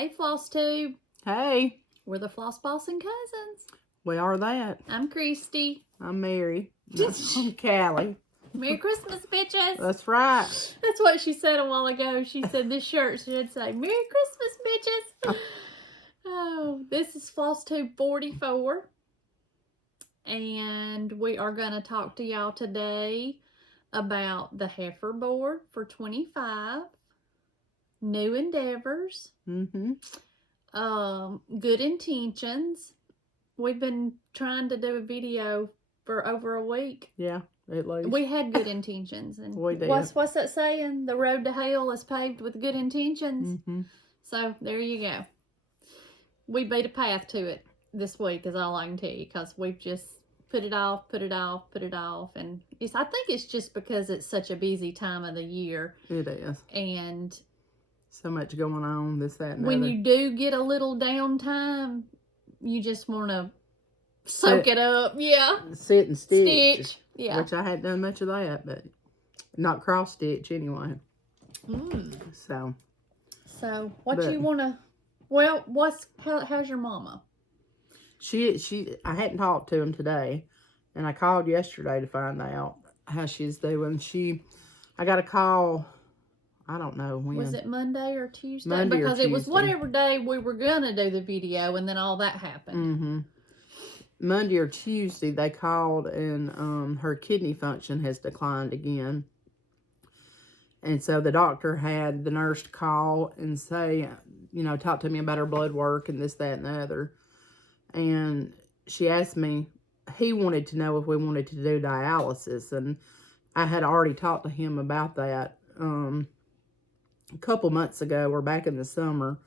Hey, FlossTube. Hey. We're the Floss Bossin cousins. We are that. I'm Christy. I'm Mary. I'm Callie. Merry Christmas, bitches. That's right. That's what she said a while ago. She said this shirt should say, Merry Christmas, bitches. Oh, this is FlossTube 44. And we are going to talk to y'all today about the heifer board for 25. New endeavors. Good intentions. We've been trying to do a video for over a week. Yeah, at least. We had good intentions. And we did. What's that saying? The road to hell is paved with good intentions. So there you go. We beat a path to it this week, is all I can tell you, because we've just put it off. And I think it's just because it's such a busy time of the year. It is. And so much going on, this, that, and when other. you do get a little downtime, you just want to soak it up. Yeah. Sit and stitch. Yeah. Which I hadn't done much of that, but not cross stitch anyway. So what you want to, well, how's your mama? I hadn't talked to him today, and I called yesterday to find out how she's doing. I got a call, I don't know when. Was it Monday or Tuesday? Monday because or it was Tuesday. whatever day we were going to do the video, and then all that happened. Monday or Tuesday, they called, and her kidney function has declined again. And so the doctor had the nurse call and say, talk to me about her blood work and this, that, and the other. And she asked me, he wanted to know if we wanted to do dialysis. And I had already talked to him about that a couple months ago, or back in the summer,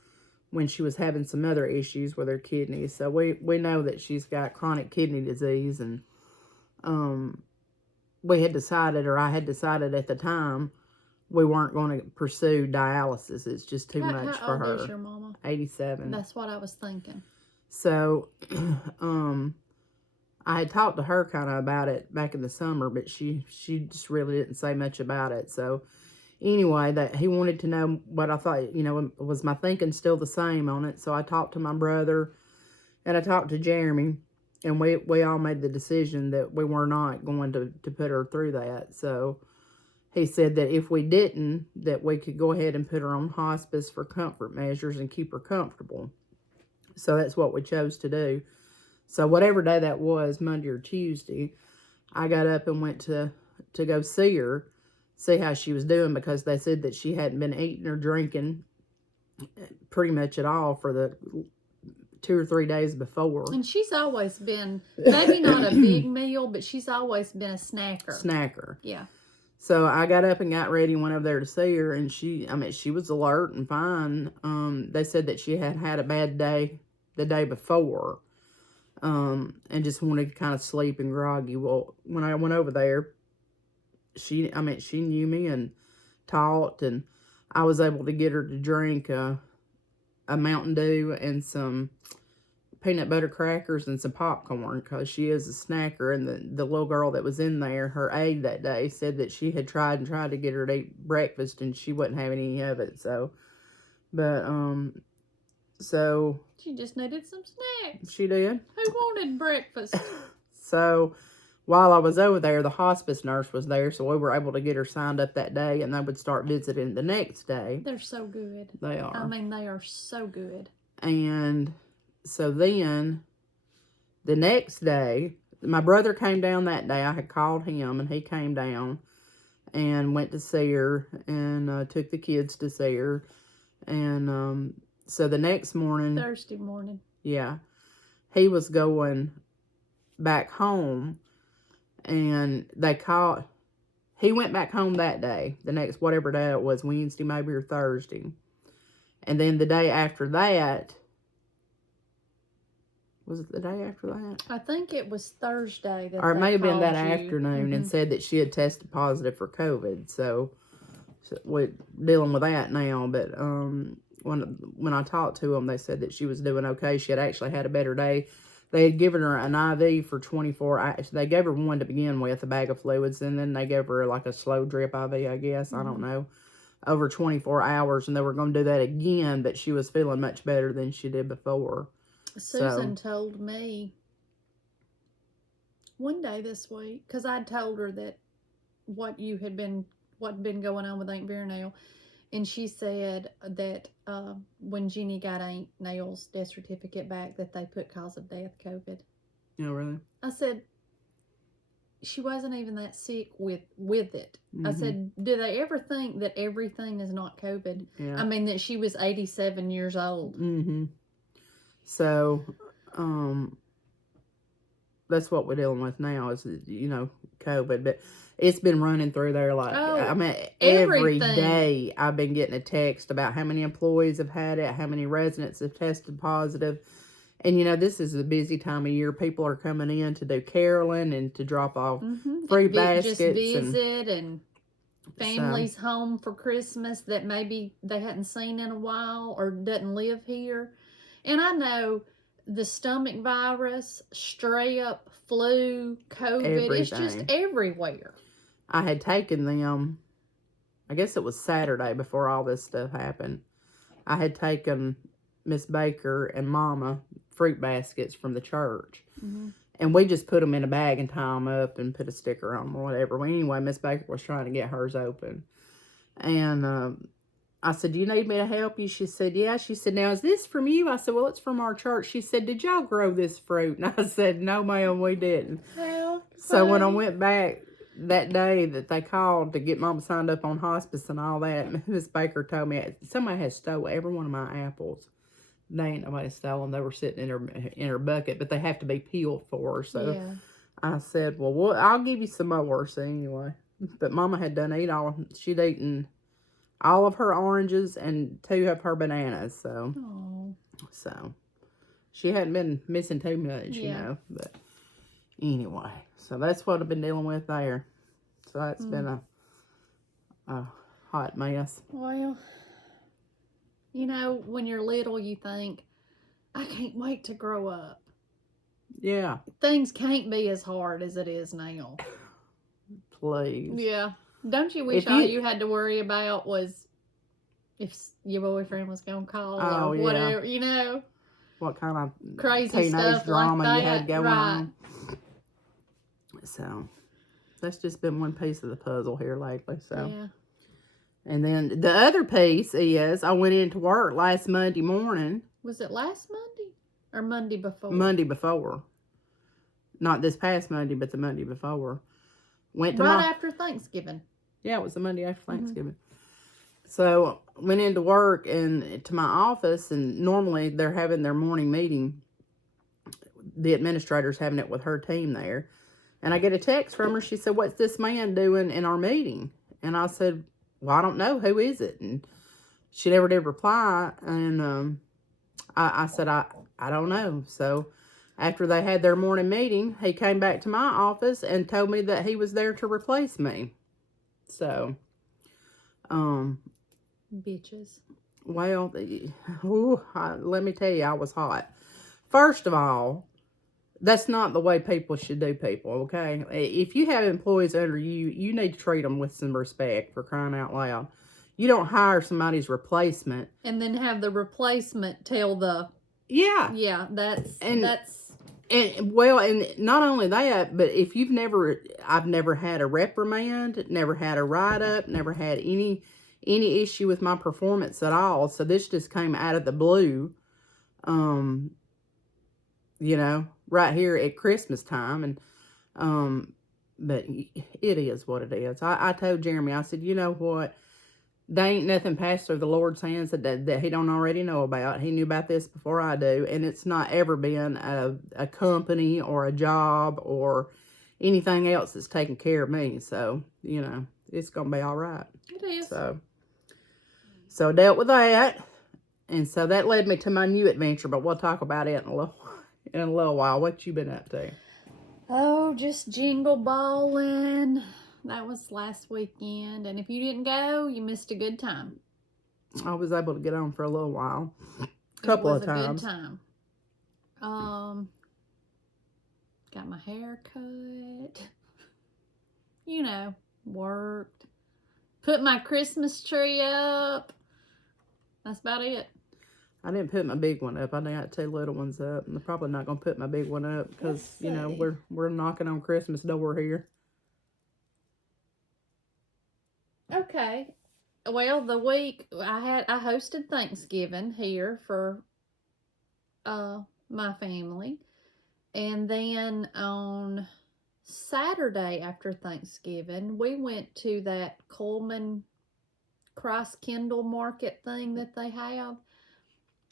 when she was having some other issues with her kidneys. So we know that she's got chronic kidney disease, and we had decided, or I had decided at the time, we weren't going to pursue dialysis. It's just too much for her. How old is your mama? 87. That's what I was thinking. So I had talked to her kind of about it back in the summer, but she just really didn't say much about it. So anyway, that he wanted to know what I thought, was my thinking still the same on it. So I talked to my brother, and I talked to Jeremy, and we all made the decision that we were not going to put her through that. So he said that if we didn't, that we could go ahead and put her on hospice for comfort measures and keep her comfortable. So that's what we chose to do. So whatever day that was, Monday or Tuesday, I got up and went to go see her, see how she was doing, because they said that she hadn't been eating or drinking pretty much at all for the 2 or 3 days before. And she's always been, maybe not a big meal, but she's always been a snacker. Yeah. So I got up and got ready and went over there to see her, and she was alert and fine. They said that she had a bad day the day before, and just wanted to kind of sleep and groggy. Well, when I went over there, she knew me and talked, and I was able to get her to drink a Mountain Dew and some peanut butter crackers and some popcorn, because she is a snacker. And the little girl that was in there, her aide that day, said that she had tried to get her to eat breakfast, and she wouldn't have any of it. So She just needed some snacks. She did. Who wanted breakfast? So while I was over there, the hospice nurse was there, so we were able to get her signed up that day, and they would start visiting the next day. They're so good. They are. I mean, they are so good. And so then, the next day, my brother came down that day. I had called him, and he came down and went to see her, and took the kids to see her. And so the next morning, Thursday morning, yeah, he was going back home, and he went back home that day, the next, whatever day it was, Wednesday maybe or Thursday. And then the day after that, was it the day after that? I think it was Thursday. Or it may have been that you. afternoon, and said that she had tested positive for COVID. So we're dealing with that now. But when I talked to them, they said that she was doing okay. She had actually had a better day. They had given her an IV for 24 hours. They gave her one to begin with, a bag of fluids, and then they gave her like a slow drip IV, I guess. I don't know. over 24 hours, and they were going to do that again, but she was feeling much better than she did before. Susan told me one day this week, because I told her that what had been going on with Aunt Vera, and she said that when Jenny got Aunt Nail's death certificate back, that they put cause of death COVID. Oh, really? I said, she wasn't even that sick with it. Mm-hmm. I said, do they ever think that everything is not COVID? Yeah. I mean, that she was 87 years old. Mm-hmm. So, that's what we're dealing with now is, you know, COVID. But it's been running through there like, I mean, every day I've been getting a text about how many employees have had it, how many residents have tested positive. And, you know, this is a busy time of year. People are coming in to do caroling and to drop off free baskets. Just visit and families home for Christmas that maybe they hadn't seen in a while or doesn't live here. And I know the stomach virus, strep, flu, COVID, everything. It's just everywhere. I had taken them, I guess it was Saturday before all this stuff happened. I had taken Miss Baker and Mama fruit baskets from the church. Mm-hmm. And we just put them in a bag and tie them up and put a sticker on them or whatever. Well, anyway, Miss Baker was trying to get hers open. And I said, do you need me to help you? She said, yeah. She said, now, is this from you? I said, well, it's from our church. She said, did y'all grow this fruit? And I said, no, ma'am, we didn't. So when I went back that day that they called to get Mama signed up on hospice and all that, Miss Baker told me somebody had stole every one of my apples. They ain't nobody stole them. They were sitting in her bucket, but they have to be peeled for her. So yeah. I said, well, I'll give you some more. So anyway, but Mama had done eat all. She'd eaten all of her oranges and 2 of her bananas. So, so she hadn't been missing too much, you know. But anyway, so that's what I've been dealing with there. So it's been a hot mess. Well, you know, when you're little, you think, I can't wait to grow up. Yeah. Things can't be as hard as it is now. Please. Yeah. Don't you wish all you had to worry about was if your boyfriend was going to call or whatever, you know? What kind of crazy teenage stuff drama like that. You had going right. on. So, that's just been one piece of the puzzle here lately. So. Yeah. And then the other piece is I went into work last Monday morning. Was it last Monday or Monday before? Monday before. Not this past Monday, but the Monday before. Went to after Thanksgiving. Yeah, it was the Monday after Thanksgiving. So, went into work and to my office, and normally they're having their morning meeting. The administrator's having it with her team there. And I get a text from her. She said, what's this man doing in our meeting? And I said, well, I don't know. Who is it? And she never did reply. And I said, I don't know. So after they had their morning meeting, he came back to my office and told me that he was there to replace me. So, bitches. Well, let me tell you, I was hot. First of all, that's not the way people should do people, okay? If you have employees under you, you need to treat them with some respect, for crying out loud. You don't hire somebody's replacement. And then have the replacement tell the... Yeah. Yeah, that's... And not only that, but if I've never had a reprimand, never had a write-up, never had any issue with my performance at all. So this just came out of the blue, you know, right here at Christmas time. And, but it is what it is. I told Jeremy, I said, you know what? There ain't nothing passed through the Lord's hands that he don't already know about. He knew about this before I do. And it's not ever been a company or a job or anything else that's taking care of me. So, you know, it's going to be all right. It is. So I dealt with that. And so that led me to my new adventure. But we'll talk about it in a little while. What you been up to? Oh, just jingle balling. That was last weekend. And if you didn't go, you missed a good time. I was able to get on for a little while. A couple of times. It was a good time. Got my hair cut. You know, worked. Put my Christmas tree up. That's about it. I didn't put my big one up. I got 2 little ones up. I'm probably not going to put my big one up because, you know, we're knocking on Christmas door here. Okay. Well, the week I hosted Thanksgiving here for my family. And then on Saturday after Thanksgiving, we went to that Coleman Christ Kindle market thing that they have.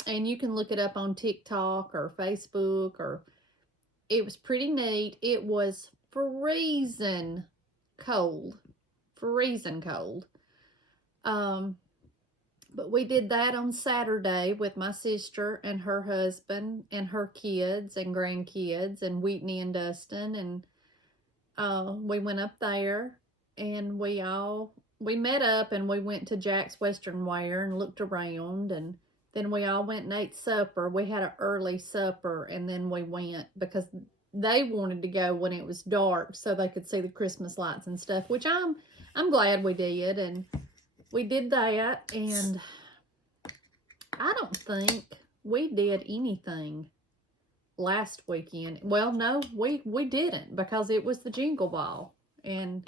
And you can look it up on TikTok or Facebook, or it was pretty neat. It was freezing cold. But we did that on Saturday with my sister and her husband and her kids and grandkids and Whitney and Dustin. And we went up there and we met up and we went to Jack's Western Wear and looked around, and then we all went and ate supper. We had an early supper, and then we went because they wanted to go when it was dark so they could see the Christmas lights and stuff, which I'm glad we did. And we did that, and I don't think we did anything last weekend. Well, no, we didn't, because it was the Jingle Ball, and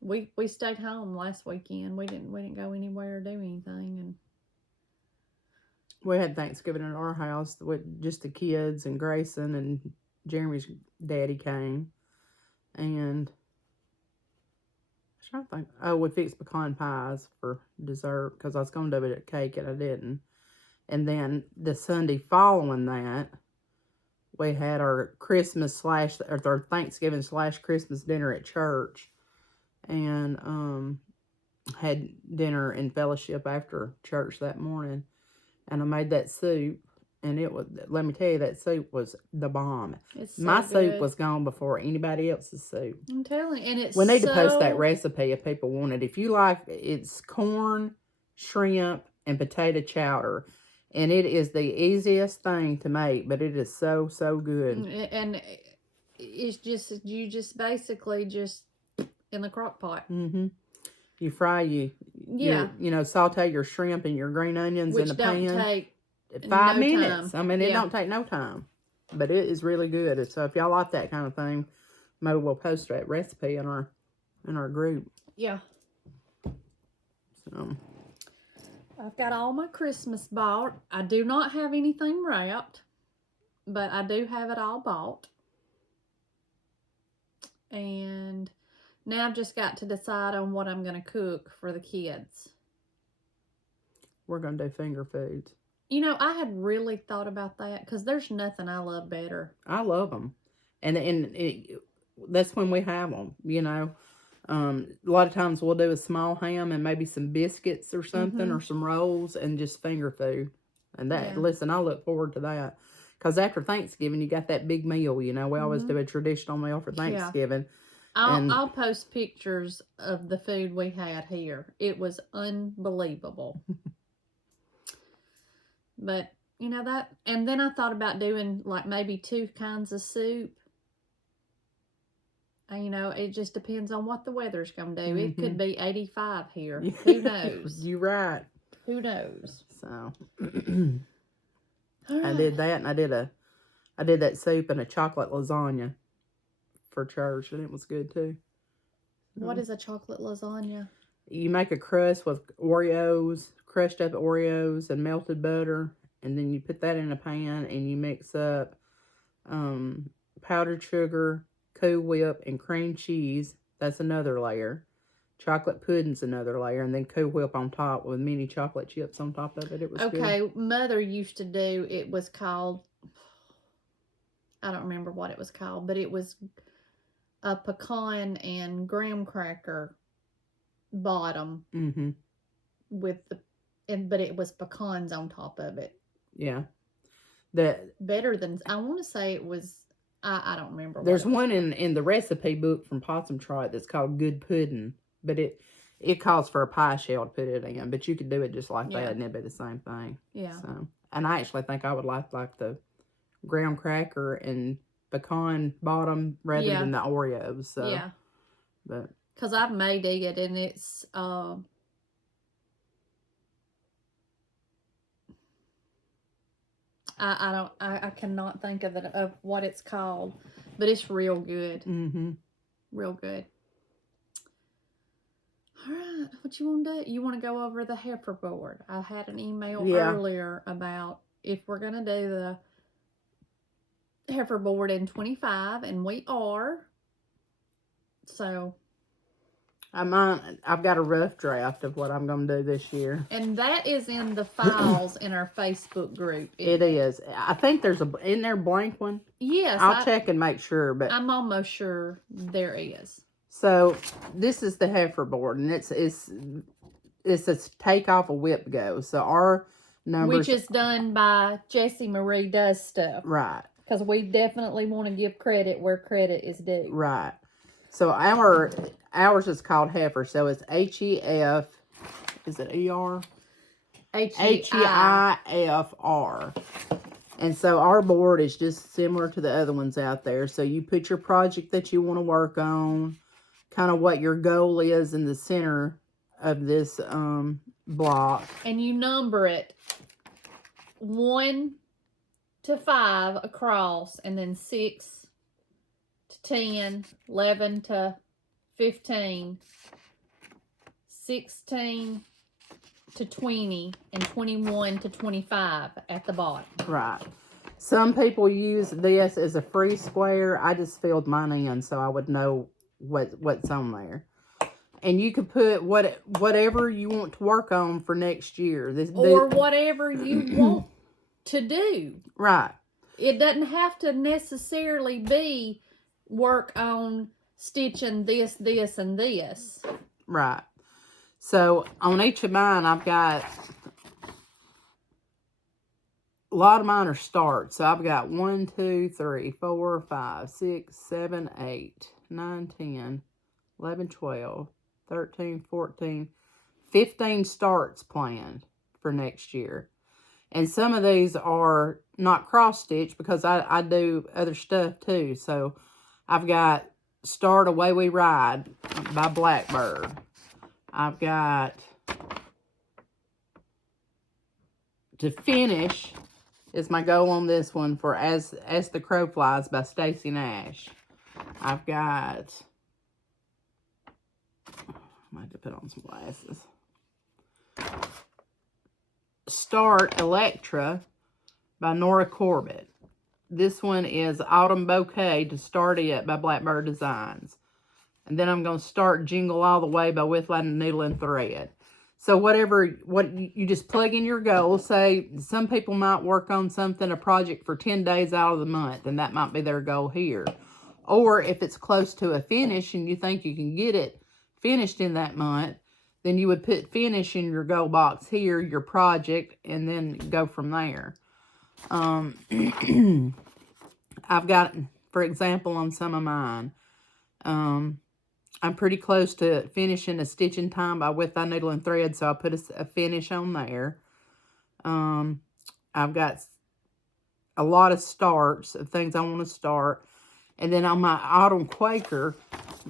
we stayed home last weekend. We didn't go anywhere or do anything. And we had Thanksgiving at our house with just the kids, and Grayson and Jeremy's daddy came, and I think, oh, we fixed pecan pies for dessert because I was going to do it at cake and I didn't. And then the Sunday following that, we had our Christmas / our Thanksgiving / Christmas dinner at church, and had dinner and fellowship after church that morning. And I made that soup, and it was, let me tell you, that soup was the bomb. It's so My good. soup was gone before anybody else's soup. I'm telling you, and it's we need to post that recipe if people want it. If you like, it's corn, shrimp, and potato chowder. And it is the easiest thing to make, but it is so, so good. And it's just, you just basically just in the crock pot. Mm-hmm. You fry saute your shrimp and your green onions in the pan. Which don't take 5 minutes. Time. I mean, it don't take no time. But it is really good. So if y'all like that kind of thing, maybe we'll post that recipe in our group. Yeah. So I've got all my Christmas bought. I do not have anything wrapped, but I do have it all bought. And now I've just got to decide on what I'm going to cook for the kids. We're going to do finger foods. You know, I had really thought about that because there's nothing I love better. I love them. And that's when we have them, you know. A lot of times we'll do a small ham and maybe some biscuits or something, or some rolls, and just finger food. And that, listen, I look forward to that. Because after Thanksgiving, you got that big meal, you know. We always do a traditional meal for Thanksgiving. Yeah. I'll post pictures of the food we had here. It was unbelievable. But, you know, that, and then I thought about doing like maybe 2 kinds of soup. And, you know, it just depends on what the weather's going to do. It could be 85 here. Who knows? You're right. Who knows? So, right. I did that, and I did that soup and a chocolate lasagna for church, and it was good too. What is a chocolate lasagna? You make a crust with Oreos, crushed up Oreos and melted butter, and then you put that in a pan and you mix up powdered sugar, Cool Whip, and cream cheese. That's another layer. Chocolate pudding's another layer, and then Cool Whip on top with mini chocolate chips on top of it. It was good. Okay, Mother used to do, it was called, I don't remember what it was called, but it was a pecan and graham cracker bottom with but it was pecans on top of it. Yeah. Better than, I want to say it was, I don't remember. There's one in the recipe book from Possum Trot that's called Good Pudding, but it calls for a pie shell to put it in, but you could do it just like that and it'd be the same thing. Yeah. So, and I actually think I would like the graham cracker and pecan bottom rather than the Oreos. So, yeah. But because I've made it and it's I cannot think of it, of what it's called, but it's real good. Real good. All right, what you want to do? You want to go over the heifer board? I had an email earlier about if we're going to do the heifer board in 25, and we are. So I've got a rough draft of what I'm going to do this year. And that is in the files in our Facebook group. It is. I think there's in there blank one. Yes. I'll check and make sure, but I'm almost sure there is. So this is the heifer board, and it's a take off a whip go. So our numbers, which is done by Jessie Marie Does Stuff, right? Because we definitely want to give credit where credit is due, right? So ours is called heifer. So it's HEF. Is it ER? HEIFR. And so our board is just similar to the other ones out there. So you put your project that you want to work on, kind of what your goal is in the center of this block. And you number it 1 to 5 across, and then 6 to 10, 11 to 15, 16 to 20, and 21 to 25 at the bottom. Right. Some people use this as a free square. I just filled mine in so I would know what's on there. And you could put whatever you want to work on for next year. Or whatever you want to do. Right. It doesn't have to necessarily be work on stitching this, this, and this. Right. So on each of mine, I've got, a lot of mine are starts. So I've got 1, 2, 3, 4, 5, 6, 7, 8, 9, 10, 11, 12, 13, 14, 15 starts planned for next year. And some of these are not cross stitch because I do other stuff too. So I've got Start Away We Ride by Blackbird. I've got To Finish is my goal on this one for As the Crow Flies by Stacy Nash. I've got, I might have to put on some glasses. Start Electra by Nora Corbett. This one is Autumn Bouquet to Start It by Blackbird Designs. And then I'm going to start Jingle All the Way by With Line, Needle and Thread. So what you just plug in your goal. Say some people might work on a project for 10 days out of the month, and that might be their goal here. Or if it's close to a finish and you think you can get it finished in that month, then you would put finish in your goal box here, your project, and then go from there. I've got, for example, on some of mine, I'm pretty close to finishing A Stitch in Time by With Thy Needle and Thread, so I'll put a finish on there. I've got a lot of starts of things I want to start. And then on my Autumn Quaker,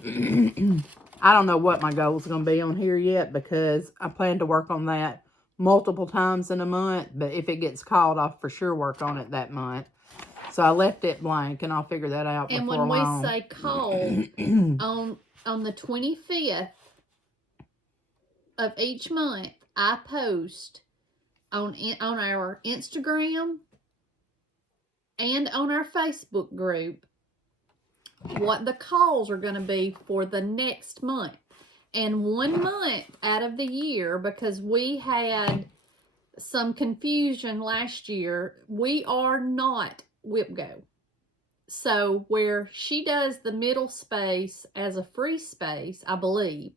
I don't know what my goal is going to be on here yet because I plan to work on that multiple times in a month. But if it gets called, I'll for sure work on it that month. So I left it blank, and I'll figure that out before long. And when we say called, on the 25th of each month, I post on our Instagram and on our Facebook group what the calls are going to be for the next month. And 1 month out of the year, because we had some confusion last year, we are not Whip Go. So where she does the middle space as a free space, I believe,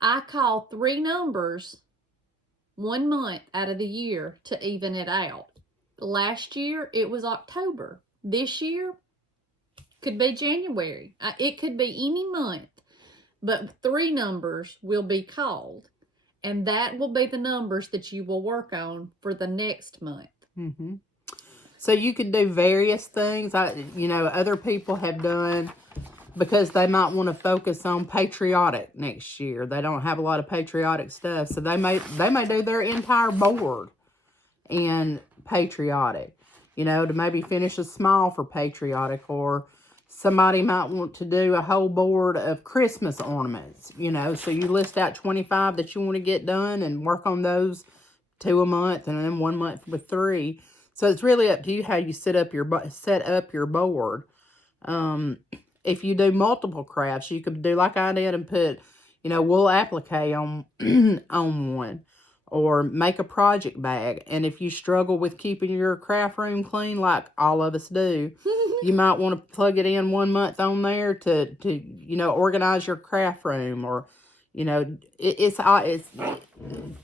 I call 3 numbers 1 month out of the year to even it out. Last year, it was October. This year, could be January. It could be any month. But 3 numbers will be called. And that will be the numbers that you will work on for the next month. Mm-hmm. So you could do various things. Other people have done because they might want to focus on patriotic next year. They don't have a lot of patriotic stuff, so they may do their entire board in patriotic, you know, to maybe finish a small for patriotic, or somebody might want to do a whole board of Christmas ornaments, you know, so you list out 25 that you want to get done and work on those 2 a month and then 1 month with 3. So it's really up to you how you set up your board. If you do multiple crafts, you could do like I did and put, you know, wool applique on on one, or make a project bag. And if you struggle with keeping your craft room clean, like all of us do, you might want to plug it in 1 month on there to you know, organize your craft room, or, you know, it's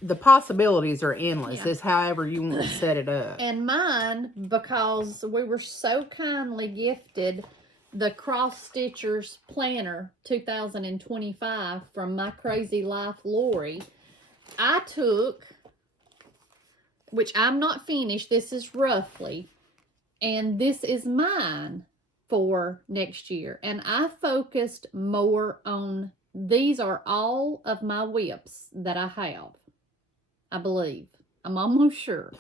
the possibilities are endless. It's however you want to set it up. And mine, because we were so kindly gifted the Cross Stitchers Planner 2025 from My Crazy Life Lori, I took, which I'm not finished, this is roughly, and this is mine for next year. And I focused more on, these are all of my whips that I have, I believe. I'm almost sure.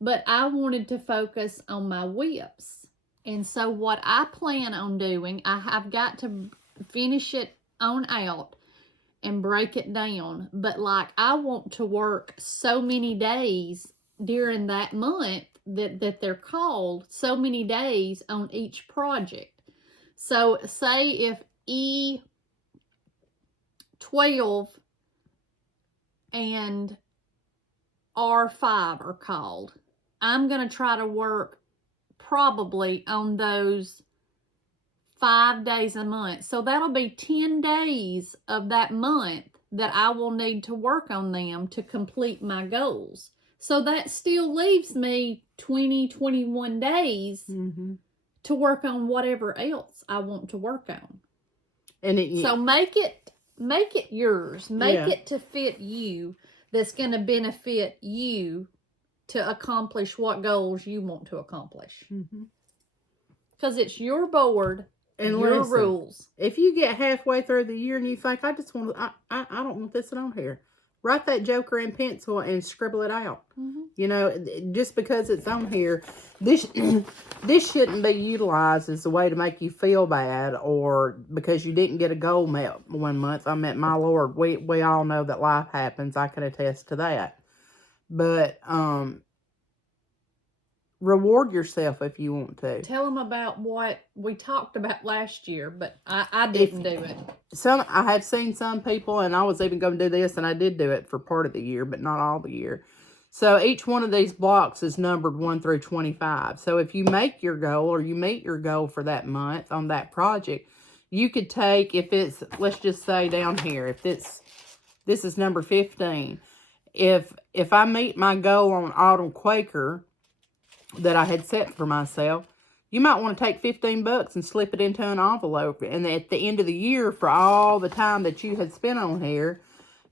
But I wanted to focus on my whips. And so what I plan on doing, I've got to finish it on out and break it down. But like, I want to work so many days during that month that they're called, so many days on each project. So say if E12 and R5 are called, I'm going to try to work probably on those 5 days a month. So that'll be 10 days of that month that I will need to work on them to complete my goals. So that still leaves me 20, 21 days to work on whatever else I want to work on. And so make it yours. Make it to fit you, that's going to benefit you to accomplish what goals you want to accomplish. Because it's your board and your rules. If you get halfway through the year and you think, I just want to, I don't want this on here, write that joker in pencil and scribble it out. You know, just because it's on here, this shouldn't be utilized as a way to make you feel bad, or because you didn't get a goal met 1 month. I mean, my Lord, we all know that life happens. I can attest to that. But reward yourself if you want to. Tell them about what we talked about last year, but I didn't do it. I have seen some people, and I was even going to do this, and I did do it for part of the year, but not all the year. So each one of these blocks is numbered 1 through 25. So if you make your goal, or you meet your goal for that month on that project, you could take, if it's, let's just say down here, if this is number 15. If I meet my goal on Autumn Quaker that I had set for myself, you might want to take $15 and slip it into an envelope. And at the end of the year, for all the time that you had spent on here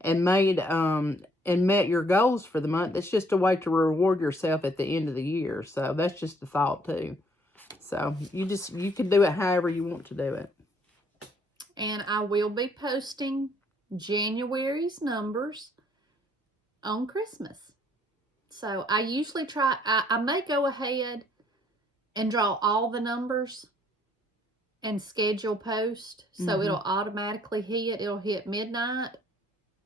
and made and met your goals for the month, it's just a way to reward yourself at the end of the year. So that's just the thought too. So you can do it however you want to do it. And I will be posting January's numbers on Christmas. So I usually try, I may go ahead and draw all the numbers and schedule post. So it'll automatically hit, it'll hit midnight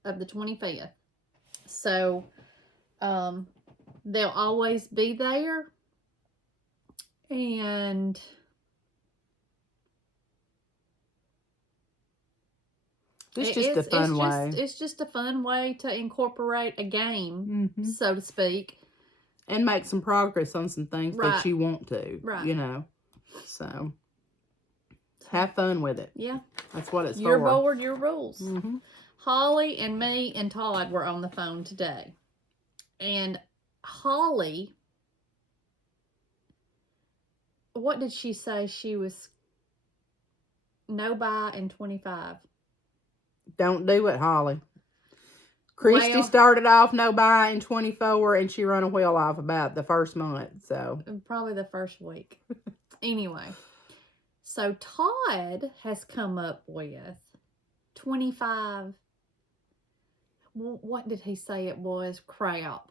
of the 25th. So they'll always be there. And it's just a fun way. It's just a fun way to incorporate a game, so to speak. And make some progress on some things that you want to, you know. So, have fun with it. Yeah. That's what it's for. Your board, your rules. Holly and me and Todd were on the phone today. And Holly, what did she say? She was no buy in 25. Don't do it, Holly. Christy started off no buy in 24, and she run a wheel off about the first month. So probably the first week. Anyway, So Todd has come up with 25. What did he say it was? Crap.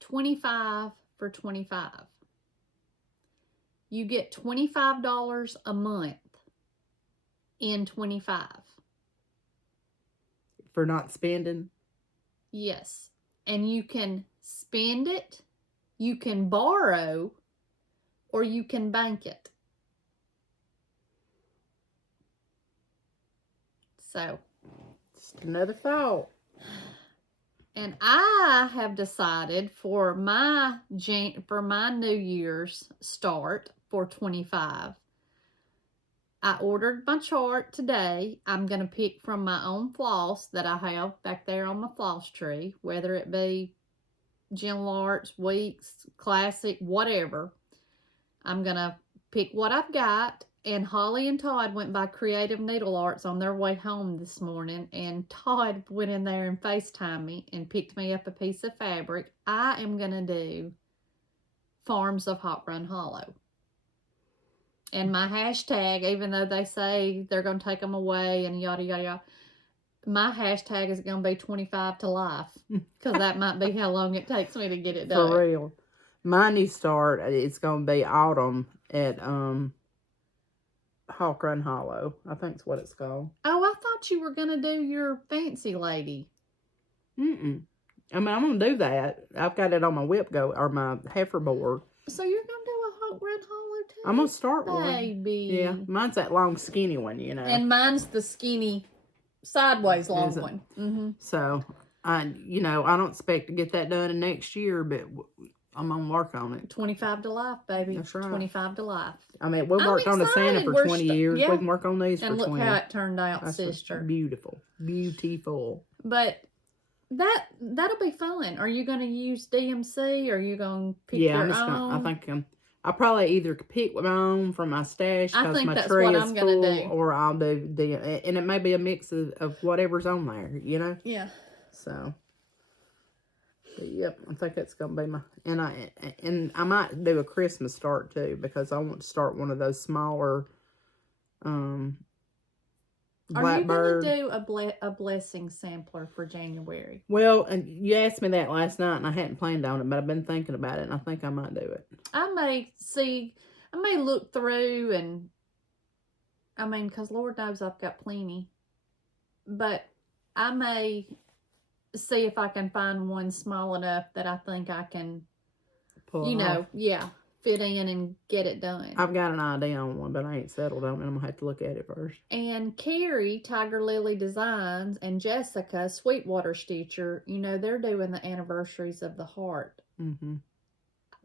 25 for 25. You get $25 a month in 25. For not spending? Yes. And you can spend it, you can borrow, or you can bank it. So, just another thought. And I have decided for my New Year's start for 25, I ordered my chart today. I'm going to pick from my own floss that I have back there on my floss tree, whether it be Gentle Arts, Weeks, Classic, whatever. I'm going to pick what I've got. And Holly and Todd went by Creative Needle Arts on their way home this morning. And Todd went in there and FaceTimed me and picked me up a piece of fabric. I am going to do Farms of Hot Run Hollow. And my hashtag, even though they say they're going to take them away and yada, yada, yada, my hashtag is going to be 25 to life. Because that might be how long it takes me to get it done. For real. My new start, it's going to be autumn at Hawk Run Hollow. I think that's what it's called. Oh, I thought you were going to do your fancy lady. Mm-mm. I mean, I'm going to do that. I've got it on my my heifer board. So you're going to do a Hawk Run Hollow too? I'm going to start one. Baby. Yeah, mine's that long skinny one, you know. And mine's the skinny sideways long one. Mm-hmm. So, I don't expect to get that done in next year, but I'm going to work on it. 25 to life, baby. That's right. 25 to life. I mean, we've worked on the Santa for 20 years. Yeah. We can work on these for 20. And look how it turned out, That's sister. Beautiful. Beautiful. But that'll be fun. Are you going to use DMC? Or are you going to pick your own? I think I'll probably either pick my own from my stash because my tree is full, or I'll do and it may be a mix of whatever's on there, you know? Yeah. So, but yep, I think that's gonna be my and I might do a Christmas start too because I want to start one of those smaller Blackbird. Are you going to do a blessing sampler for January? Well, and you asked me that last night, and I hadn't planned on it, but I've been thinking about it, and I think I might do it. I may look through, and I mean, because Lord knows I've got plenty, but I may see if I can find one small enough that I think I can, fit in and get it done. I've got an idea on one, but I ain't settled on it. I'm going to have to look at it first. And Carrie, Tiger Lily Designs, and Jessica, Sweetwater Stitcher, they're doing the anniversaries of the heart. Mm-hmm.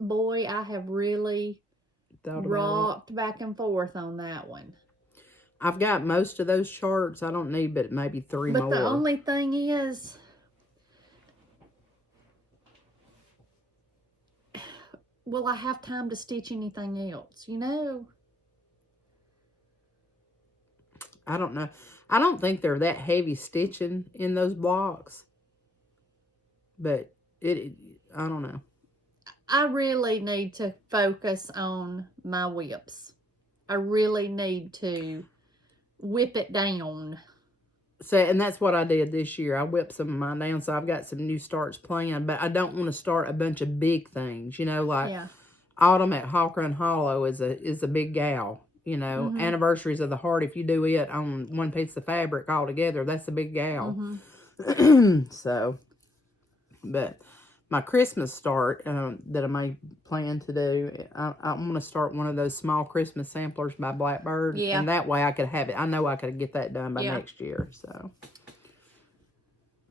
Boy, I have really rocked back and forth on that one. I've got most of those charts. I don't need but maybe 3 more. But the only thing is, will I have time to stitch anything else, I don't know. I don't think they're that heavy stitching in those blocks. But I don't know. I really need to focus on my whips. I really need to whip it down. So, and that's what I did this year. I whipped some of mine down, so I've got some new starts planned. But I don't want to start a bunch of big things, Autumn at Hawk Run Hollow is a big gal, Mm-hmm. Anniversaries of the Heart. If you do it on one piece of fabric all together, that's a big gal. Mm-hmm. So, but my Christmas start that I may plan to do, I'm going to start one of those small Christmas samplers by Blackbird. Yeah. And that way I could have it. I know I could get that done by next year. So,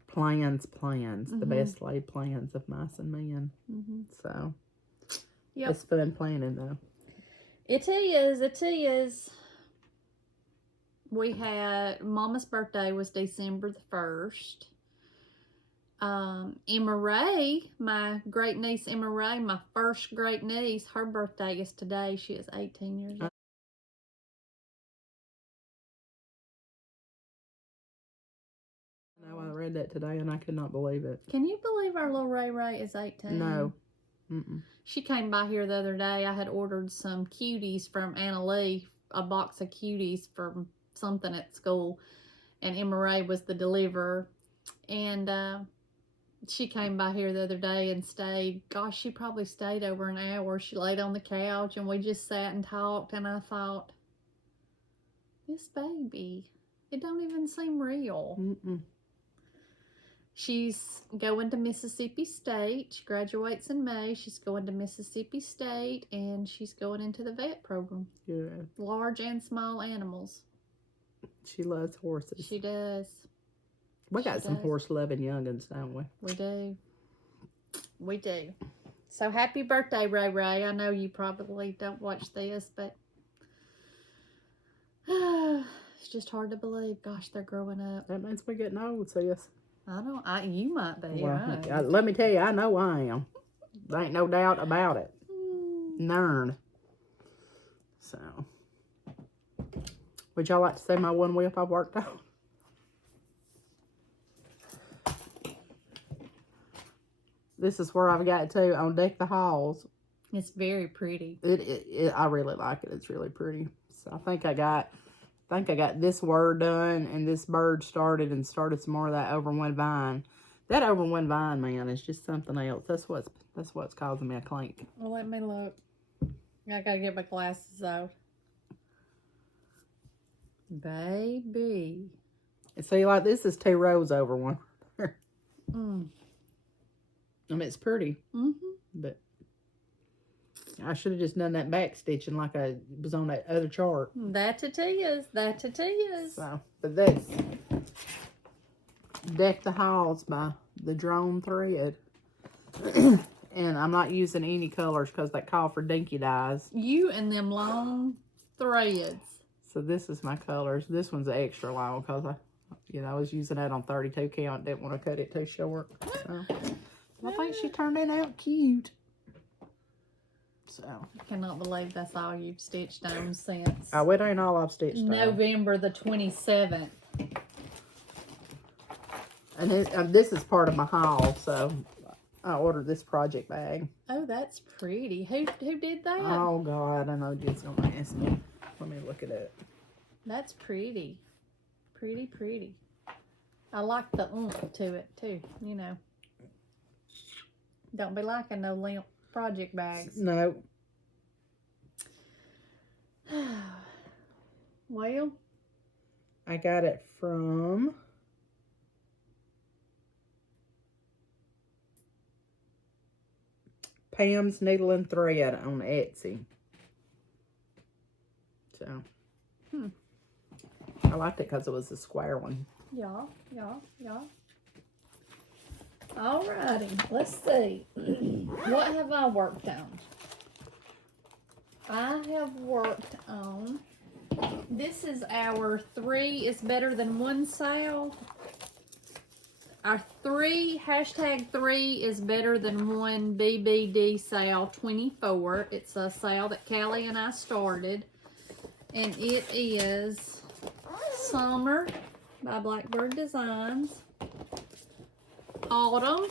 plans. Mm-hmm. The best laid plans of mice and men. Mm-hmm. So, yep. It's fun planning though. It is. We had, Mama's birthday was December the 1st. Emma Ray, my great niece Emma Ray, my first great niece, her birthday is today. She is 18 years old. I know, I read that today and I could not believe it. Can you believe our little Ray Ray is 18? No. She came by here the other day. I had ordered some cuties from Anna Lee, a box of cuties from something at school, and Emma Ray was the deliverer. And she came by here the other day and stayed. Gosh, she probably stayed over an hour. She laid on the couch and we just sat and talked, and I thought, this baby, it don't even seem real. She's going to Mississippi State. She graduates in May. She's going to Mississippi State, and she's going into the vet program. Yeah. Large and small animals. She loves horses. She does. We got some horse-loving youngins, don't we? We do. We do. So happy birthday, Ray Ray. I know you probably don't watch this, but it's just hard to believe. Gosh, they're growing up. That means we're getting old, sis. You might be, Well, right? let me tell you, I know I am. There ain't no doubt about it. Nern. So, would y'all like to see my one whip I've worked on? This is where I've got to on Deck the Halls. It's very pretty. I really like it. It's really pretty. So I think I got this word done and this bird started some more of that over one vine. That over one vine, man, is just something else. That's what's causing me a clink. Well, let me look. I gotta get my glasses out. Baby. And see, like, this is 2 rows over one. I mean, it's pretty. But I should have just done that back stitching like I was on that other chart. That it is. That it is. So, but that's Deck the Halls by the Drone Thread. And I'm not using any colors because they call for dinky dyes. You and them long threads. So this is my colors. This one's extra long because I was using that on 32 count. Didn't want to cut it too short. So I think she turned it out cute. So I cannot believe that's all you've stitched on since. Oh, it ain't all I've stitched on. November the 27th. And this is part of my haul, so I ordered this project bag. Oh, that's pretty. Who did that? Oh, God, I know Jessie gonna ask me. Let me look at it. That's pretty. Pretty, pretty. I like the oomph to it, too, you know. Don't be liking no limp project bags. No. Well, I got it from Pam's Needle and Thread on Etsy. So, I liked it because it was a square one. yeah. Alrighty, let's see. What have I worked on? I have worked on, this is our 3 is better than 1 sale. Our 3 is better than 1 BBD sale 24. It's a sale that Callie and I started. And it is Summer by Blackbird Designs, Autumn,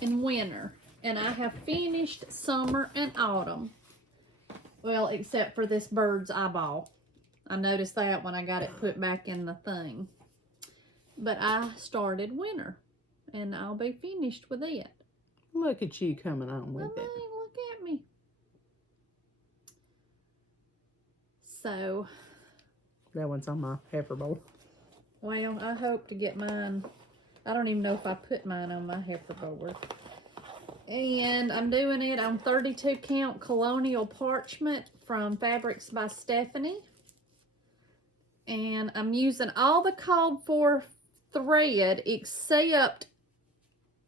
and Winter. And I have finished Summer and Autumn. Well, except for this bird's eyeball. I noticed that when I got it put back in the thing. But I started Winter. And I'll be finished with it. Look at you coming on with it. Look at me. So. That one's on my heifer bowl. Well, I hope to get mine. I don't even know if I put mine on my heifer board. And I'm doing it on 32 count colonial parchment from Fabrics by Stephanie. And I'm using all the called for thread except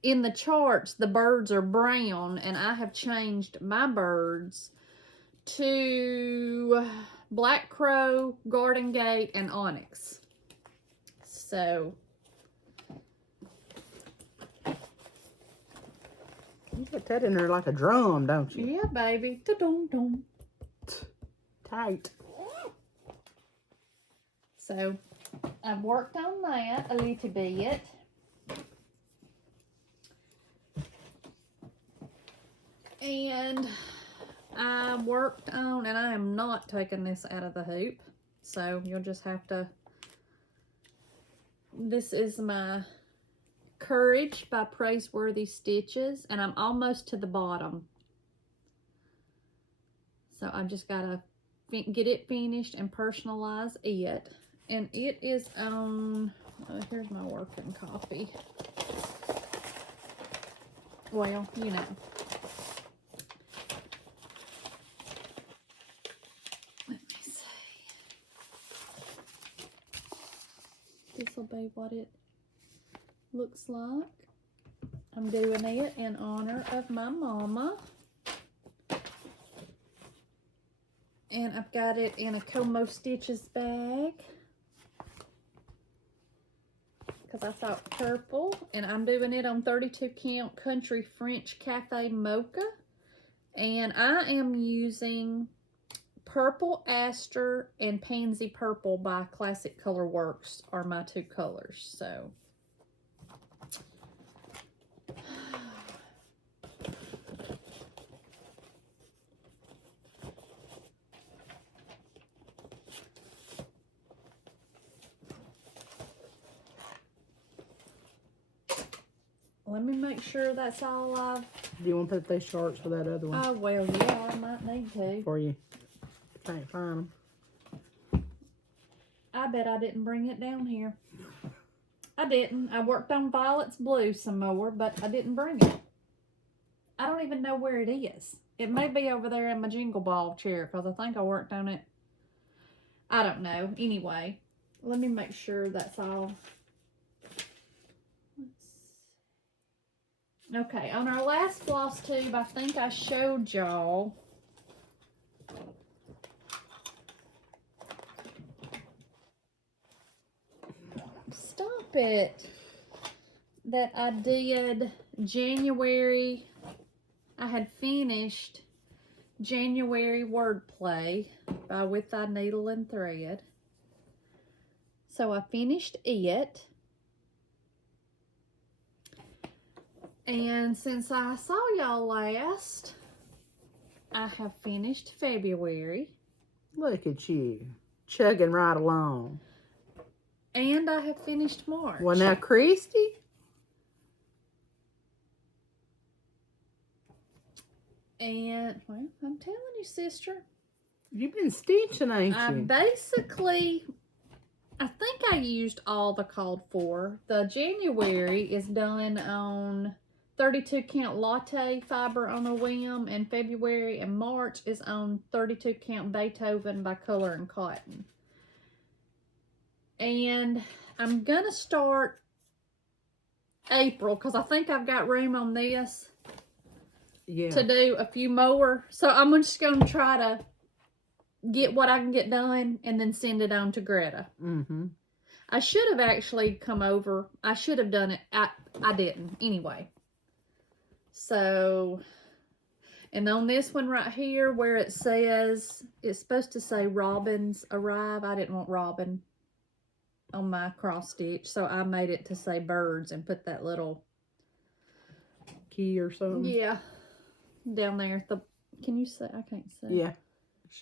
in the charts the birds are brown, and I have changed my birds to Black Crow, Garden Gate, and Onyx. So you put that in there like a drum, don't you? yeah, baby. Da-dum-dum. Tight. So I've worked on that a little bit. And I worked on, and I am not taking this out of the hoop, so you'll just have to, this is my Courage by Praiseworthy Stitches, and I'm almost to the bottom. So I've just got to get it finished and personalize it. And it is on, here's my working copy. Well, you know. Let me see. This will be what it looks like. I'm doing it in honor of my mama. And I've got it in a Como Stitches bag, because I thought purple, and I'm doing it on 32 count Country French Cafe Mocha, and I am using Purple Aster and Pansy Purple by Classic Color Works are my two colors. So let me make sure that's all I've... Do you want to put those shorts for that other one? Oh, well, yeah, I might need to. For you. Can't find them. I bet I didn't bring it down here. I didn't. I worked on Violet's Blue some more, but I didn't bring it. I don't even know where it is. It may be over there in my Jingle Ball chair, because I think I worked on it. I don't know. Anyway, let me make sure that's all... Okay, on our last floss tube, I think I showed y'all stop it, that I did January. I had finished January Wordplay by With Thy Needle and Thread. So I finished it. And since I saw y'all last, I have finished February. Look at you, chugging right along. And I have finished March. Well, now, Christy. And, well, I'm telling you, sister. You've been stitching, ain't I you? basically, I think I used all the called for. The January is done on 32 count latte fiber on a whim, and February and March is on 32 count Beethoven by Color and Cotton. And I'm gonna start April, because I think I've got room on this to do a few more. So I'm just gonna try to get what I can get done and then send it on to Greta. I should have actually come over. I should have done it. I didn't. Anyway. So, and on this one right here where it says, it's supposed to say Robins Arrive. I didn't want Robin on my cross stitch, so I made it to say birds and put that little key or something. Yeah, down there. Can you see? I can't see. Yeah.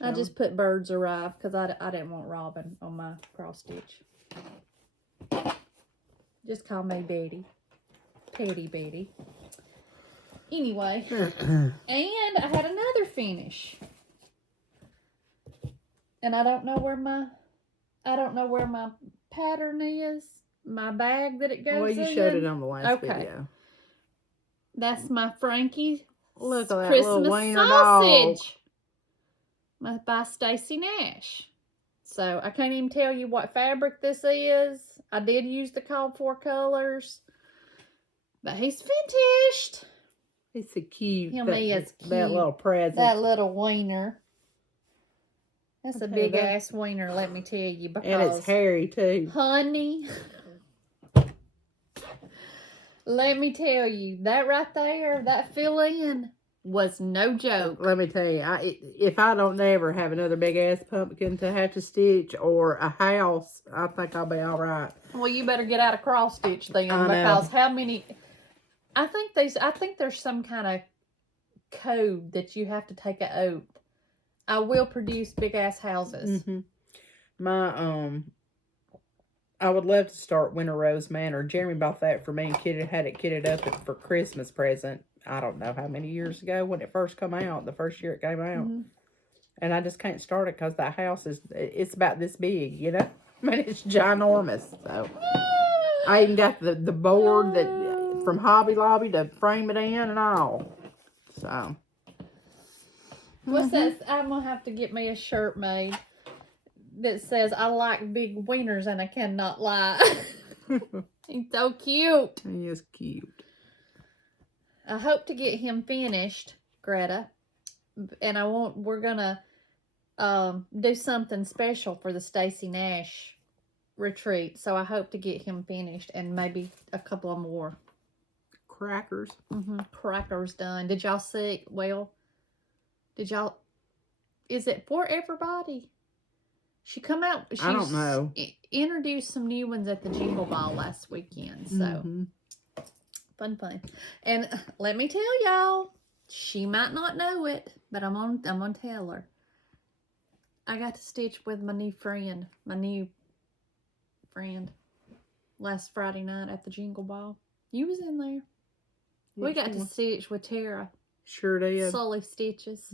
I just put birds arrive because I didn't want Robin on my cross stitch. Just call me Betty. Petty Betty. Anyway, and I had another finish. And I don't know where my pattern is. My bag that it goes in. Well, you showed it on the last video. That's my Frankie's Look at that Christmas little wiener sausage. By Stacy Nash. So I can't even tell you what fabric this is. I did use the called for colors. But he's finished. It's a cute. He is cute. That little present. That little wiener. That's a big ass wiener, let me tell you. Because, and it's hairy too. Honey. Let me tell you, that right there, that fill-in was no joke. Let me tell you, if I don't ever have another big ass pumpkin to have to stitch or a house, I think I'll be all right. Well, you better get out of cross stitch then, because how many? I think there's some kind of code that you have to take an oath. I will produce big ass houses. My I would love to start Winter Rose Manor. Jeremy bought that for me and had it kitted up for Christmas present. I don't know how many years ago when it first came out. The first year it came out. And I just can't start it because that house it's about this big, you know? I mean, it's ginormous. So I even got the board that from Hobby Lobby to frame it in and all. So. What's that? I'm going to have to get me a shirt made that says, I like big wieners and I cannot lie. He's so cute. He is cute. I hope to get him finished, Greta. And we're going to do something special for the Stacy Nash retreat. So I hope to get him finished and maybe a couple of more. Crackers. Crackers done. Did y'all see? Well, is it for everybody? She come out. I don't know. Introduced some new ones at the Jingle Ball last weekend. So fun. And let me tell y'all, she might not know it, but I'm gonna tell her. I got to stitch with my new friend last Friday night at the Jingle Ball. You was in there. Yeah, We got to stitch with Tara. Sure did. Sully stitches.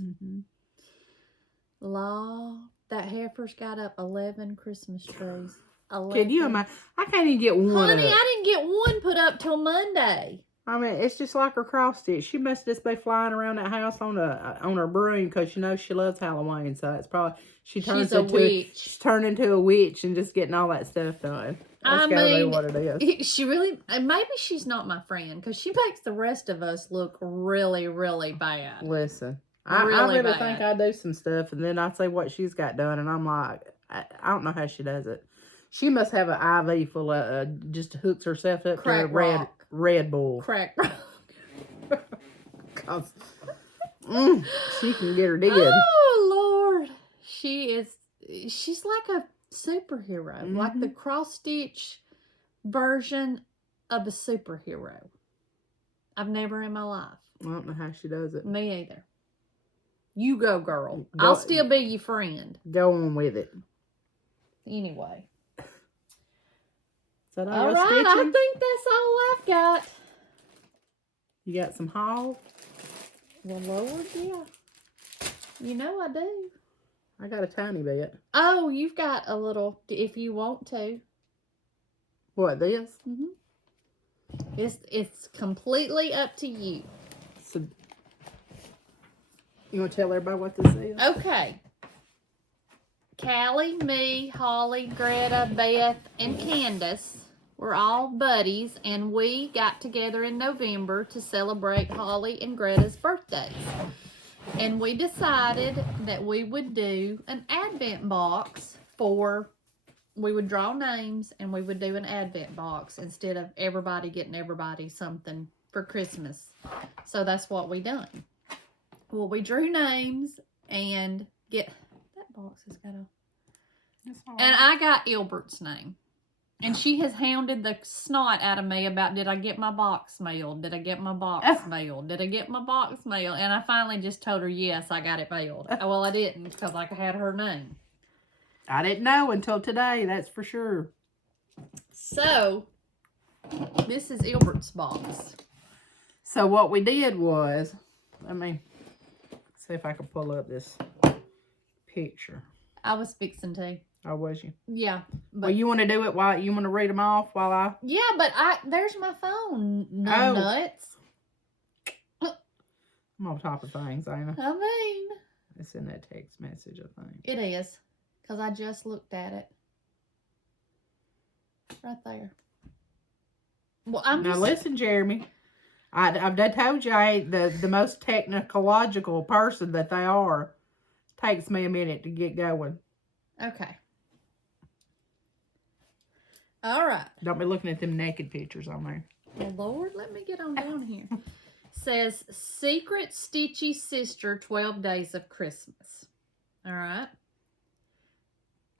Law, that heifer's got up 11 Christmas trees. 11. Can you imagine? I can't even get one. Honey, I didn't get one put up till Monday. I mean, it's just like her cross stitch. She must just be flying around that house on her broom because you know she loves Halloween. So it's probably she's a witch. She's turned into a witch and just getting all that stuff done. That's gotta be what it is. She really, maybe she's not my friend because she makes the rest of us look really, really bad. Listen, I really think I do some stuff, and then I say what she's got done, and I'm like, I don't know how she does it. She must have an IV full of just hooks herself up to a Red Bull. Crack rock. She can get her did. Oh Lord, she's like a superhero, like the cross stitch version of a superhero. I've never in my life. I don't know how she does it. Me either. You go, girl. I'll still be your friend. Go on with it. Anyway. Is that all right, stitching? I think that's all I've got. You got some haul? Well, Lord, yeah. You know I do. I got a tiny bit. Oh, you've got a little, if you want to. What, this? It's completely up to you. So, you want to tell everybody what this is? Okay. Callie, me, Holly, Greta, Beth, and Candace were all buddies, and we got together in November to celebrate Holly and Greta's birthdays. And we decided that we would do an advent box we would draw names and we would do an advent box instead of everybody getting everybody something for Christmas. So that's what we done. Well, we drew names and that box has got and I got Ilbert's name. And she has hounded the snot out of me about, did I get my box mailed? Did I get my box mailed? Did I get my box mailed? And I finally just told her, yes, I got it mailed. Well, I didn't because I had her name. I didn't know until today, that's for sure. So, this is Ilbert's box. So what we did was, let me see if I can pull up this picture. I was fixing to. Oh, was you? Yeah. But well, you want to do it while you want to read them off while I? Yeah, but there's my phone. Nuts. I'm on top of things, ain't I? I mean. It's in that text message, I think. It is, because I just looked at it. Right there. Well, listen, Jeremy. I've told you I ain't the most technological person that they are. Takes me a minute to get going. Okay. All right. Don't be looking at them naked pictures on there. Well, Lord, let me get on down here. Says, Secret Stitchy Sister, 12 Days of Christmas. All right.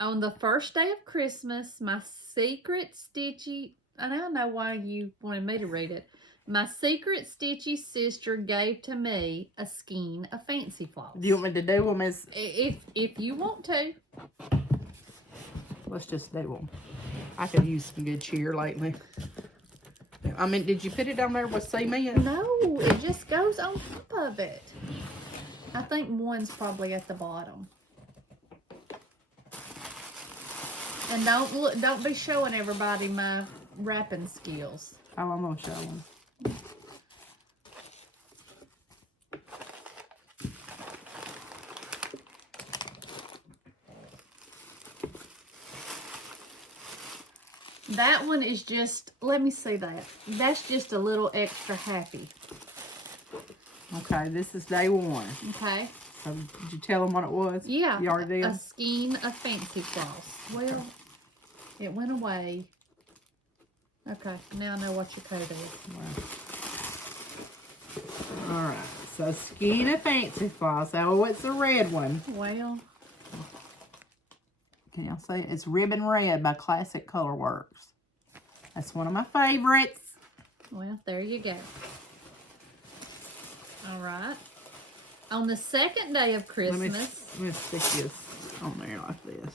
On the first day of Christmas, my secret Stitchy, and I don't know why you wanted me to read it. My secret stitchy sister gave to me a skein of fancy floss. Do you want me to do them as... If you want to. Let's just do them. I could use some good cheer lately. I mean, did you put it on there with cement? No, it just goes on top of it. I think one's probably at the bottom. And don't be showing everybody my wrapping skills. Oh, I'm gonna show them. That one is just, let me see that. That's just a little extra happy. Okay, this is day one. Okay. So, did you tell them what it was? Yeah. You already did? A skein of fancy floss. Well, it went away. Okay, now I know what your code is. Wow. Alright, so skein of fancy floss. Oh, it's a red one. Well. Can y'all see it? It's Ribbon Red by Classic Colorworks. That's one of my favorites. Well, there you go. All right. On the second day of Christmas. Let me stick this on there like this.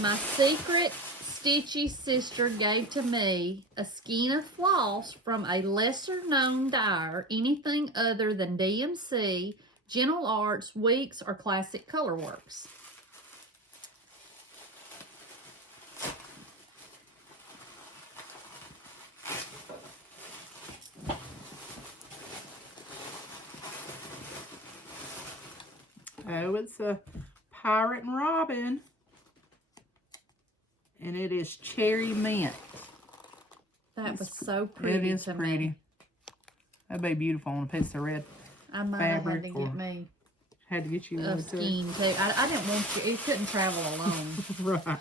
My secret stitchy sister gave to me a skein of floss from a lesser known dyer, anything other than DMC, Gentle Arts, Weeks, or Classic Colorworks. Oh, it's a Pirate and Robin. And it is cherry mint. That was so pretty. It is pretty. Me. That'd be beautiful on a piece of red I might have had fabric. to get me Had to get you a one skein too. I didn't want you. It couldn't travel alone. Right.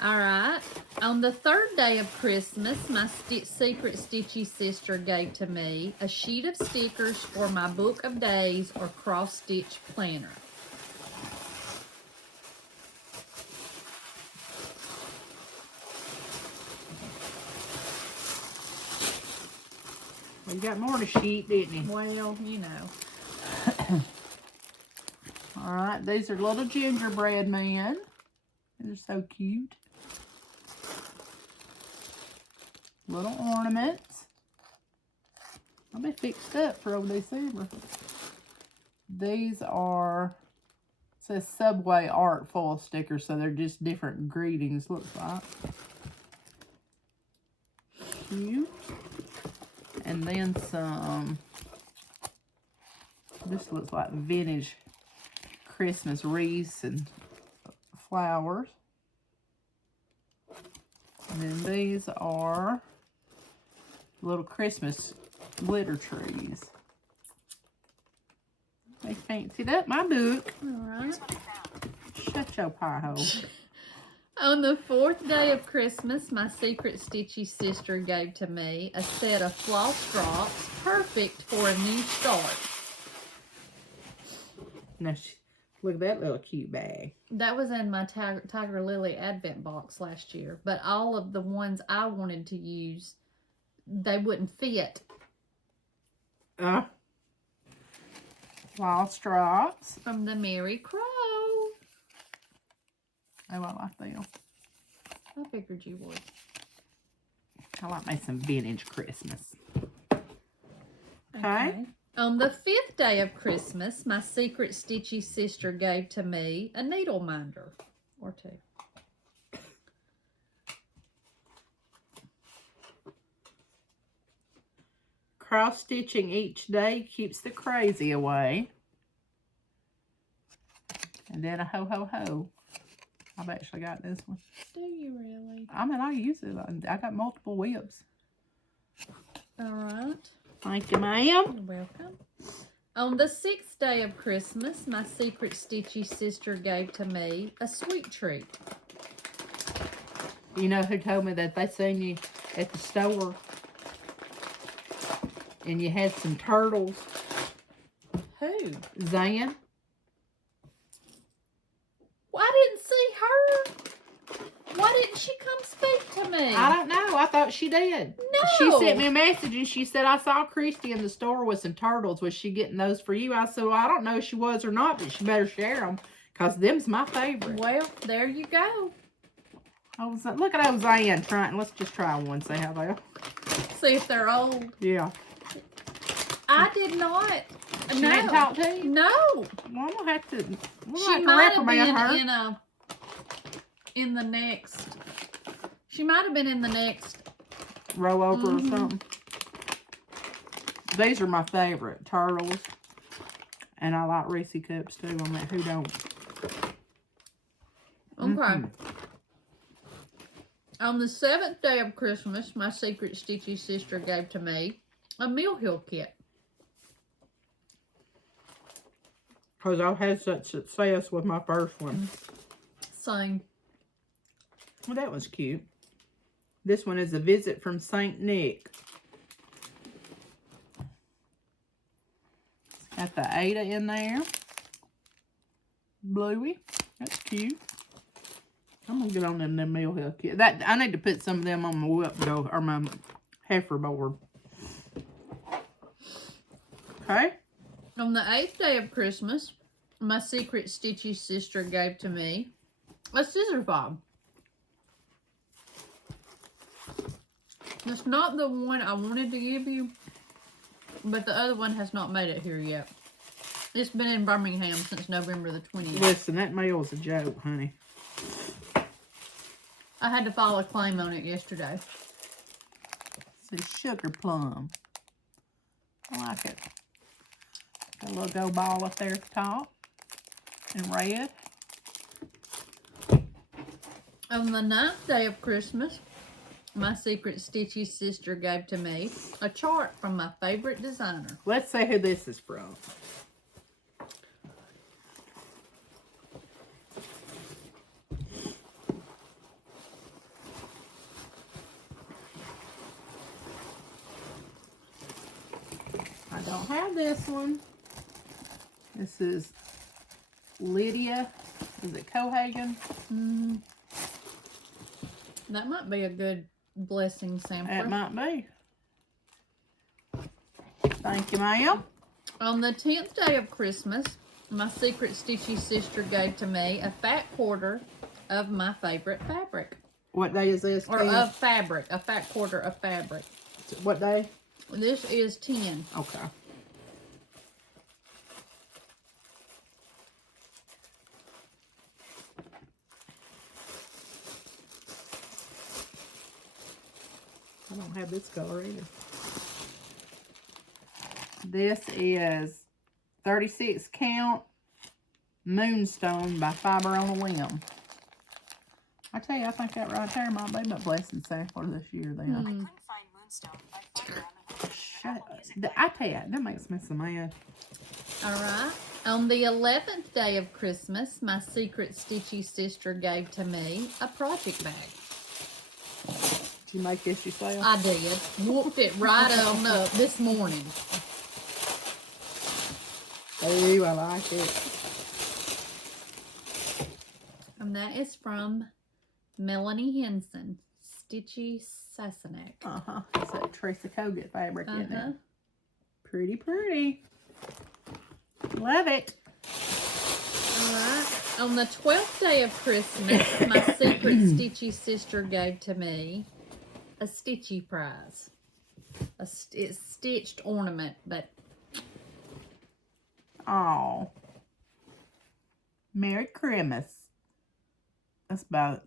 All right. On the third day of Christmas, my secret stitchy sister gave to me a sheet of stickers for my book of days or cross-stitch planner. Well, you got more to sheet, didn't you? Well, you know. All right. These are little gingerbread men. They're so cute. Little ornaments. I'll be fixed up for over December. These are, it says Subway Art foil stickers, so they're just different greetings, looks like. Cute. And then some, this looks like vintage Christmas wreaths and flowers. And then these are little Christmas glitter trees. They fancied up my book. All right. Shut your pie hole. On the fourth day of Christmas, my secret stitchy sister gave to me a set of floss drops, perfect for a new start. Now, look at that little cute bag. That was in my Tiger Lily Advent box last year, but all of the ones I wanted to use, they wouldn't fit. Floss drops. From the Merry Crow. Oh, I like them. I figured you would. I like me some vintage Christmas. Okay. On the fifth day of Christmas, my secret stitchy sister gave to me a needle minder or two. Cross stitching each day keeps the crazy away. And then a ho ho ho. I've actually got this one. Do you really? I mean, I use it. I got multiple whips. All right. Thank you, ma'am. You're welcome. On the sixth day of Christmas, my secret stitchy sister gave to me a sweet treat. You know who told me that they seen you at the store and you had some turtles? Who? Zan. Well, I didn't see her. Why didn't she come speak to me? I don't know. I thought she did. No, She sent me a message and she said, I saw Christy in the store with some turtles. Was she getting those for you? I said, well, I don't know if she was or not, but she better share them because them's my favorite. Well, there you go. Look at Ozanne trying. Let's just try one, see how they are. See if they're old. Yeah. I did not. She didn't talk to you? No. Well, I'm going to have to, She might have been her. in the next. She might have been in the next row over or something. These are my favorite turtles. And I like Reese cups too. I mean, who don't? Okay. On the 7th day of Christmas, my secret Stitchy sister gave to me a Mill Hill kit. Because I've had such success with my first one. Same. Well, that was cute. This one is a visit from St. Nick. It's got the Ada in there. Bluey. That's cute. I'm going to get on them Mill Hill kit. I need to put some of them on my whip board, or my heifer board. Okay. On the 8th day of Christmas, my secret Stitchy sister gave to me a scissor fob. It's not the one I wanted to give you, but the other one has not made it here yet. It's been in Birmingham since November the 20th. Listen, that mail's a joke, honey. I had to file a claim on it yesterday. It says sugar plum. I like it. Got a little gold ball up there at the top in red. On the 9th day of Christmas, my secret Stitchy sister gave to me a chart from my favorite designer. Let's see who this is from. I don't have this one. This is Lydia. Is it Cohagen? That might be a good blessing sampler. It might be. Thank you, ma'am. On the 10th day of Christmas, my secret Stitchy sister gave to me a fat quarter of my favorite fabric. What day is this? Or of fabric. A fat quarter of fabric. What day? This is 10. Okay. I don't have this color either. This is 36 count Moonstone by Fiber on a Whim. I tell you, I think that right there might be my blessing sampler this year then. I couldn't find Moonstone by Fiber on a Whim. Shut up. I tell you, that makes me so mad. Alright. On the 11th day of Christmas, my secret Stitchy sister gave to me a project bag. Did you make this yourself? I did. Whooped it right on up this morning. Oh, I like it. And that is from Melanie Henson, Stitchy Sassenach. Uh-huh. It's that Teresa Kogut fabric in it. Pretty, pretty. Love it. Alright. On the 12th day of Christmas, my secret Stitchy sister gave to me a Stitchy prize. It's stitched ornament, but... Oh. Merry Christmas. That's about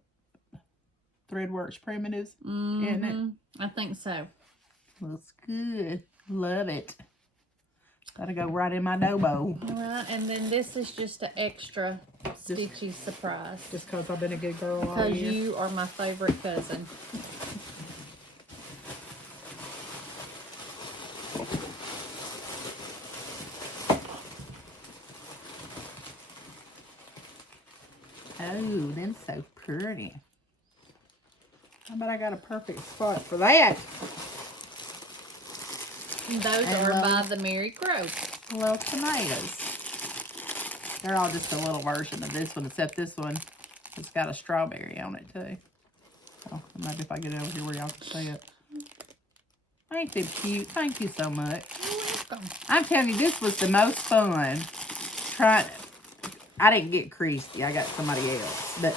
ThreadWorks Primitives, isn't it? I think so. Looks good. Love it. Gotta go right in my dough bowl. Alright, and then this is just an extra Stitchy surprise. Just because I've been a good girl all Because year. you are my favorite cousin. Oh, them so pretty. I bet I got a perfect spot for that. And those are by the Mary Crow. Little tomatoes. They're all just a little version of this one, except this one, it's got a strawberry on it too. Oh, maybe if I get it over here where y'all can see it. Ain't they cute? Thank you so much. You're welcome. I'm telling you, this was the most fun. I didn't get Christy. I got somebody else. But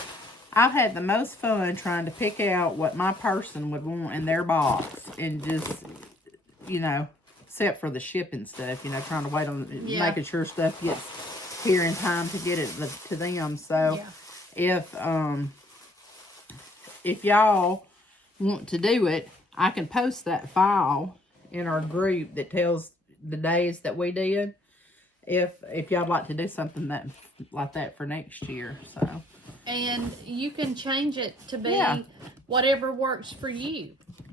I've had the most fun trying to pick out what my person would want in their box. And just, you know, except for the shipping stuff, you know, trying to wait on, making sure stuff gets here in time to get it to them. So, if y'all want to do it, I can post that file in our group that tells the days that we did. If y'all like to do something like that for next year, so. And you can change it to be whatever works for you.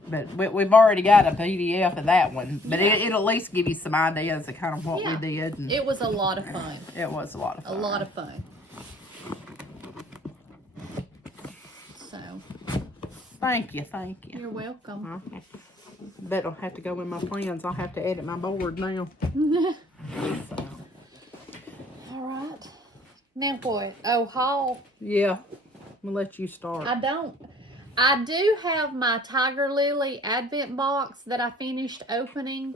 But we've already got a PDF of that one. But it'll at least give you some ideas of kind of what we did. And it was a lot of fun. It was a lot of fun. A lot of fun. So. Thank you. You're welcome. Bet I'll have to go with my plans. I'll have to edit my board now. So. All right. Now what? Oh, haul. Yeah. I'm going to let you start. I do have my Tiger Lily Advent box that I finished opening.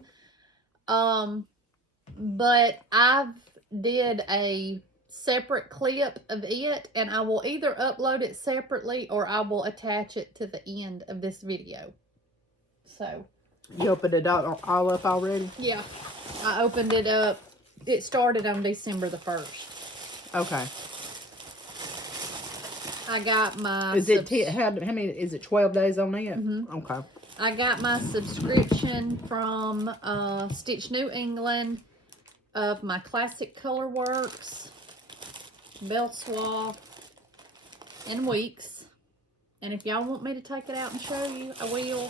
But I've did a separate clip of it, and I will either upload it separately or I will attach it to the end of this video. So. You opened it all up already? Yeah. I opened it up. It started on December the 1st. Okay. I got my... Is it how many? Is it 12 days on it? Mm-hmm. Okay. I got my subscription from Stitch New England of my classic color works, belt swap, and weeks. And if y'all want me to take it out and show you, I will.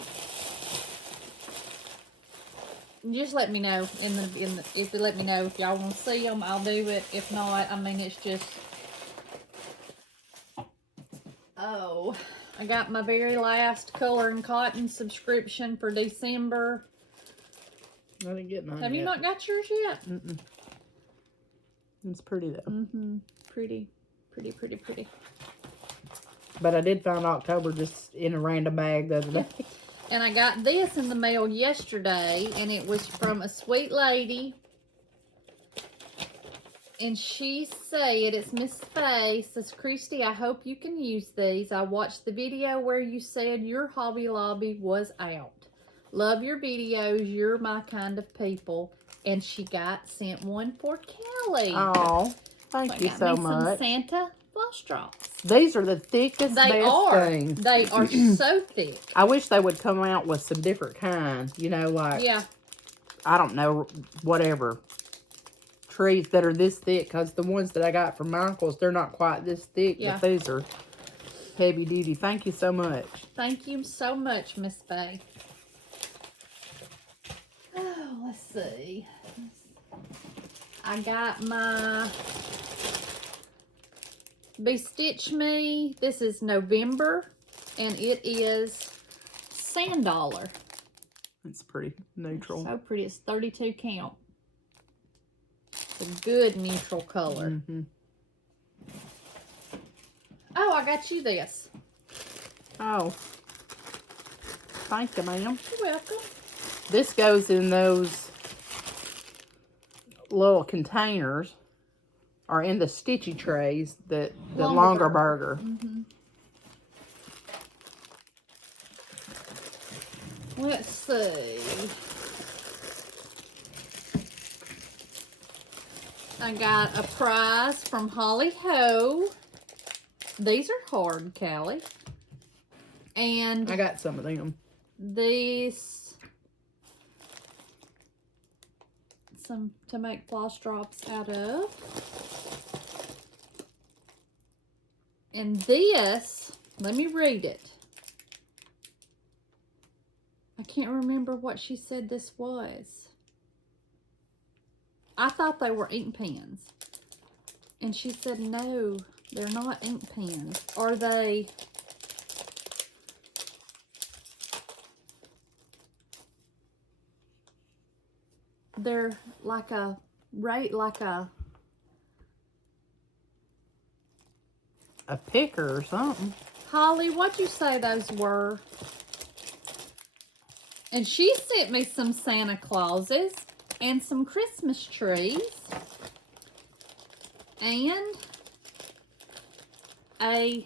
Just let me know if you let me know if y'all want to see them, I'll do it. If not, I mean, it's just. Oh, I got my very last Color and Cotton subscription for December. I didn't get mine. Have you not got yours yet? Mm-mm. It's pretty though. Mm-hmm. Pretty. But I did find October just in a random bag the other day. And I got this in the mail yesterday, and it was from a sweet lady. And she said, it's Miss Faye, says, Christy, I hope you can use these. I watched the video where you said your Hobby Lobby was out. Love your videos. You're my kind of people. And she sent one for Callie. Oh, thank you so much. Some Santa floss drops. These are the thickest, best things. They are so thick. I wish they would come out with some different kinds. You know, like, I don't know, whatever. Trees that are this thick, because the ones that I got from Michael's, they're not quite this thick, but these are heavy duty. Thank you so much. Thank you so much, Miss Faye. Oh, let's see. I got my Bestitch Me. This is November, and it is Sand Dollar. It's pretty neutral. So pretty. It's 32 count. It's a good neutral color. Mm-hmm. Oh, I got you this. Oh. Thank you, ma'am. You're welcome. This goes in those little containers, or in the stitchy trays, the longer burger. Mm-hmm. Let's see. I got a prize from Holly Ho. These are hard, Callie. And I got some of them. These, some to make floss drops out of. And this, let me read it. I can't remember what she said this was. I thought they were ink pens. And she said, no, they're not ink pens. Are they? They're like a picker or something. Holly, what'd you say those were? And she sent me some Santa Clauses and some Christmas trees and a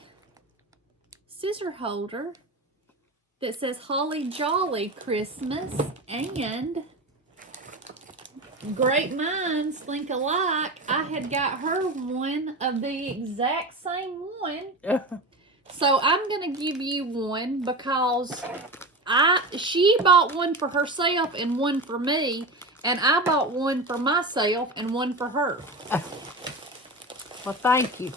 scissor holder that says Holly Jolly Christmas, and great minds think alike. I had got her one of the exact same one. So I'm going to give you one because she bought one for herself and one for me, and I bought one for myself and one for her. Well, thank you.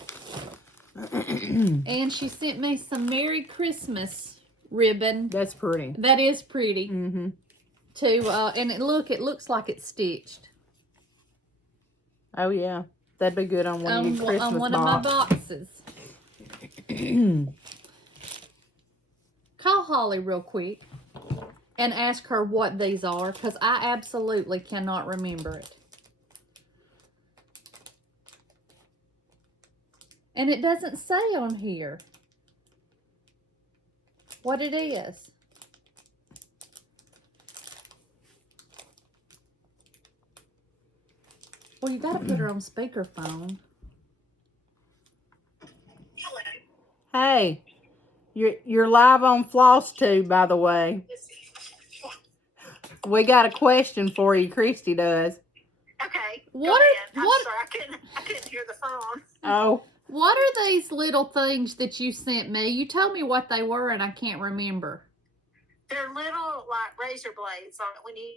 And she sent me some Merry Christmas ribbon. That's pretty. That is pretty. Mm-hmm. And it looks like it's stitched. Oh, yeah. That'd be good on one of your Christmas on one of my boxes. Call Holly real quick and ask her what these are, because I absolutely cannot remember it. And it doesn't say on here what it is. Well, you got to put her on speakerphone. Hey, you're live on FlossTube, by the way. We got a question for you. Christy does. Okay. What I'm sorry, I couldn't hear the phone. Oh. What are these little things that you sent me? You told me what they were, and I can't remember. They're little, like, razor blades on it when you...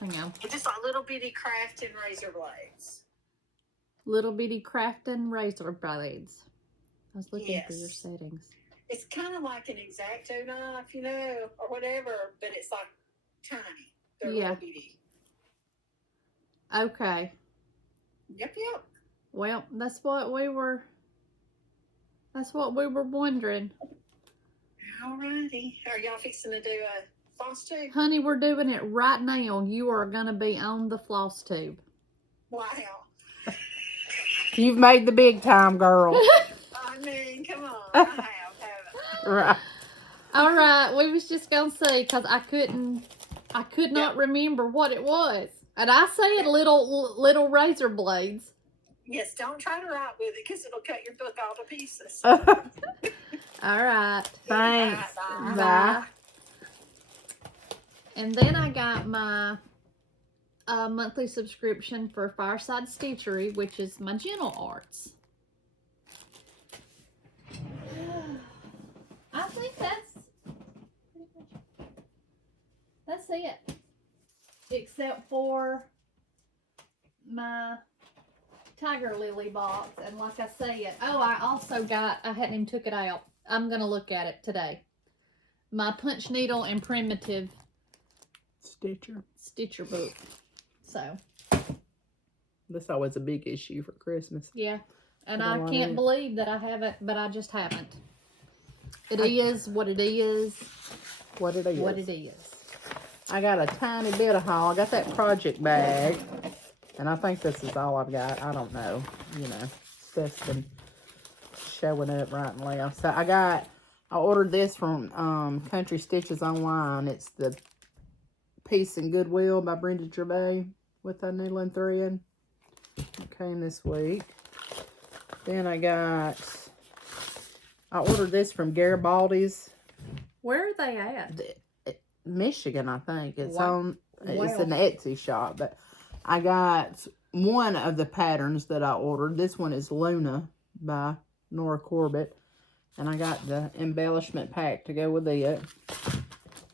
Hang on. It's just like little bitty crafting razor blades. Little bitty crafting razor blades. I was looking for your Yes. settings. It's kind of like an X-OXO knife, you know, or whatever, but it's like tiny. They're Yeah. little bitty. Okay. Yep. Well, that's what we were wondering. Alrighty. Are y'all fixing to do a FlossTube? Honey, we're doing it right now. You are going to be on the FlossTube. Wow. You've made the big time, girl. I mean, come on. I have, haven't I? Right. All right. We was just going to see because I could not remember what it was. And I said little razor blades. Yes, don't try to write with it because it'll cut your book all to pieces. All right. Thanks. Bye. Bye. And then I got my monthly subscription for Fireside Stitchery, which is my gentle arts. I think that's it. Except for my Tiger Lily box. And like I said, I also got, I hadn't even took it out. I'm going to look at it today. My punch needle and primitive Stitcher book. So. That's always a big issue for Christmas. Yeah. And I can't believe that I haven't, but I just haven't. It is what it is. What it is. What it is. I got a tiny bit of haul. I got that project bag. And I think this is all I've got. I don't know. You know, stuff's been showing up right and left. So I ordered this from Country Stitches Online. It's the Peace and Goodwill by Brenda Gervais with a needle and thread. It came this week. Then I ordered this from Garibaldi's. Where are they at? Michigan, I think. It's Wow. It's an Etsy shop, but I got one of the patterns that I ordered. This one is Luna by Nora Corbett, and I got the embellishment pack to go with it.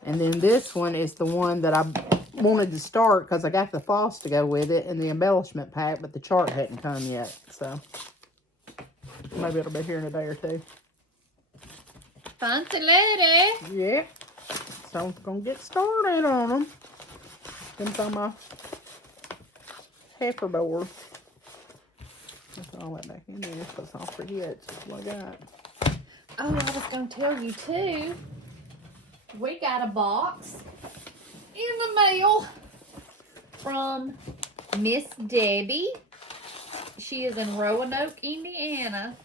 And then this one is the one that I wanted to start because I got the floss to go with it and the embellishment pack, but the chart hadn't come yet, so maybe it'll be here in a day or two. Fancy lady. Yeah. So I'm going to get started on them. Them's on my heifer board. Put all that back in there because I'll forget what I got. Oh, I was going to tell you too. We got a box in the mail from Miss Debbie. She is in Roanoke, Indiana.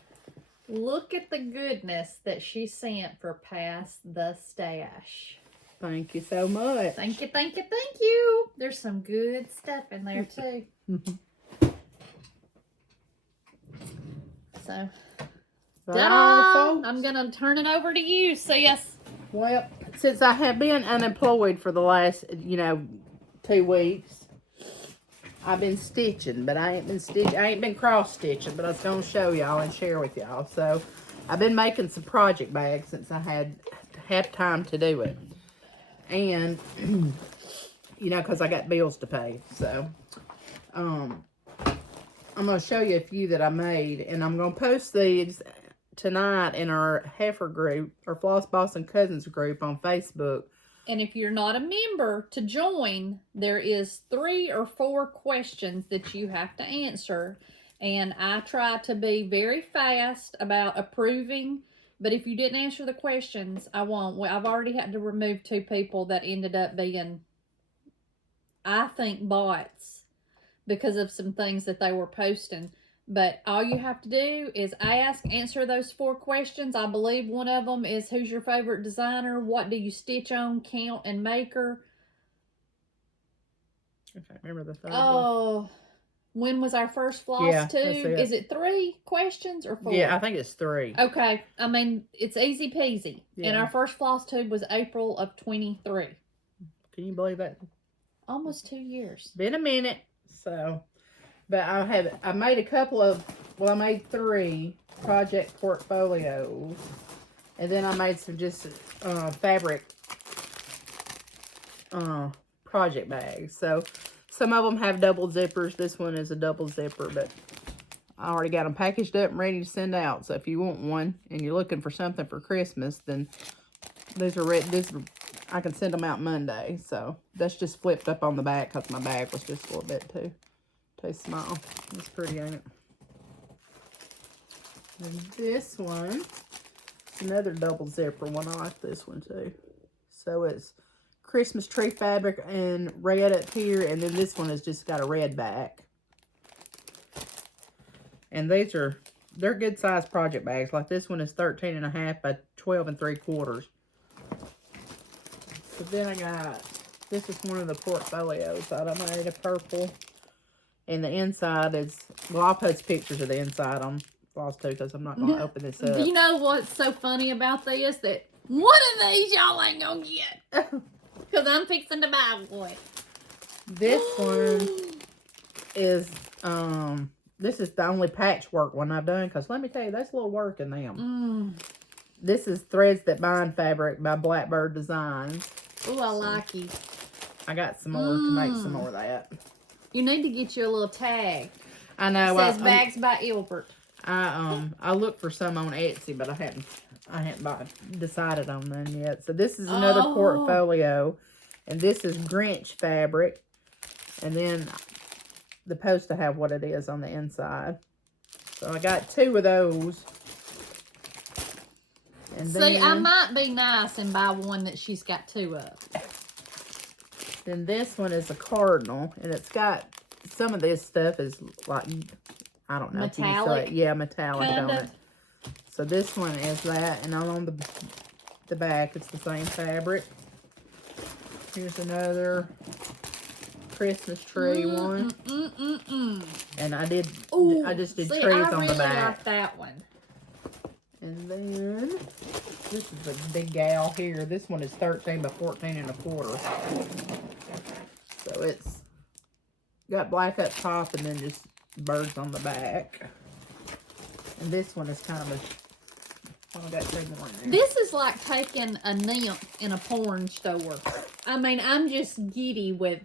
Look at the goodness that she sent for Pass the Stash. Thank you so much. Thank you, thank you, thank you. There's some good stuff in there too. So, ta-da! I'm gonna turn it over to you, sis. Well, since I have been unemployed for the last, 2 weeks, I've been stitching, but I ain't been cross stitching, but I was gonna show y'all and share with y'all. So I've been making some project bags since I had time to do it. And because I got bills to pay. So I'm gonna show you a few that I made, and I'm gonna post these tonight in our Heifer group, or Floss Bossin Cousins group on Facebook. And if you're not a member, to join, there is 3 or 4 questions that you have to answer. And I try to be very fast about approving. But if you didn't answer the questions, I won't. Well, I've already had to remove 2 people that ended up being, I think, bots because of some things that they were posting. But all you have to do is answer those 4 questions. I believe one of them is, who's your favorite designer? What do you stitch on, count, and maker? I can't remember the third one. Oh, when was our first floss tube? It. Is it 3 questions or 4? Yeah, I think it's 3. Okay. I mean, it's easy peasy. Yeah. And our first floss tube was April of 23. Can you believe that? Almost 2 years. Been a minute. So... But I made a couple of, I made 3 project portfolios. And then I made some just fabric project bags. So some of them have double zippers. This one is a double zipper, but I already got them packaged up and ready to send out. So if you want one and you're looking for something for Christmas, then these are ready. I can send them out Monday. So that's just flipped up on the back because my bag was just a little bit too small. It's pretty, ain't it? And this one, another double zipper one. I like this one too. So it's Christmas tree fabric and red up here, and then this one has just got a red back. And they're good size project bags. Like this one is 13.5 by 12 3/4. So then I got, this is one of the portfolios that I made, a purple. And the inside is, well, I'll post pictures of the inside on Floss too, because I'm not going to open this up. You know what's so funny about this? That one of these y'all ain't going to get. Because I'm fixing to buy one. This one is, this is the only patchwork one I've done, because let me tell you, there's a little work in them. This is Threads That Bind Fabric by Blackbird Designs. Oh, I like you. I got some more to make some more of that. You need to get you a little tag. I know. It says Bags by Ilbert. I looked for some on Etsy, but I hadn't decided on none yet. So this is another portfolio, and this is Grinch fabric, and then the post to have what it is on the inside. So I got 2 of those. And see, I might be nice and buy one that she's got 2 of. Then this one is a cardinal, and it's got, some of this stuff is like, I don't know. Metallic? Yeah, metallic Kinda. on it. So this one is that, and on the back, it's the same fabric. Here's another Christmas tree one. And I just did trees on the back. I really like that one. And then, this is a big gal here. This one is 13 by 14 1/4. So it's got black up top and then just birds on the back. And this one is kind of a, I got 3 more in there. This is like taking a nymph in a porn store. I mean, I'm just giddy with,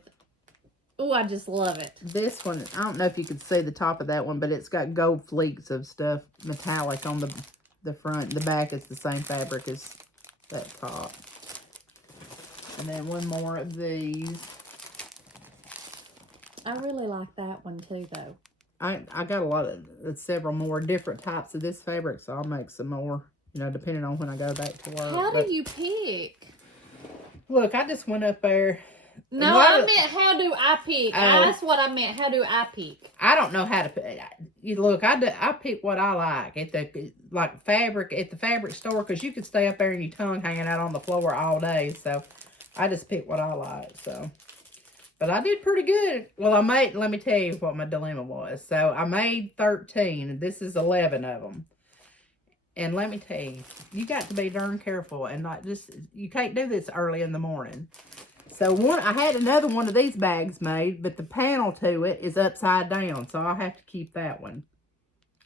oh, I just love it. This one, I don't know if you could see the top of that one, but it's got gold fleeks of stuff, metallic on the front. The back is the same fabric as that top. And then one more of these. I really like that one too, though. I got a lot of, several more different types of this fabric, so I'll make some more, depending on when I go back to work. How do you pick? Look, I just went up there No, I meant how do I pick? That's what I meant. How do I pick? I don't know how to pick. You look, I pick what I like at the fabric at the fabric store, because you could stay up there and your tongue hanging out on the floor all day. So I just pick what I like. So, but I did pretty good. Well, let me tell you what my dilemma was. So I made 13, and this is 11 of them. And let me tell you, you got to be darn careful and not just, you can't do this early in the morning. So I had another one of these bags made, but the panel to it is upside down. So I'll have to keep that one.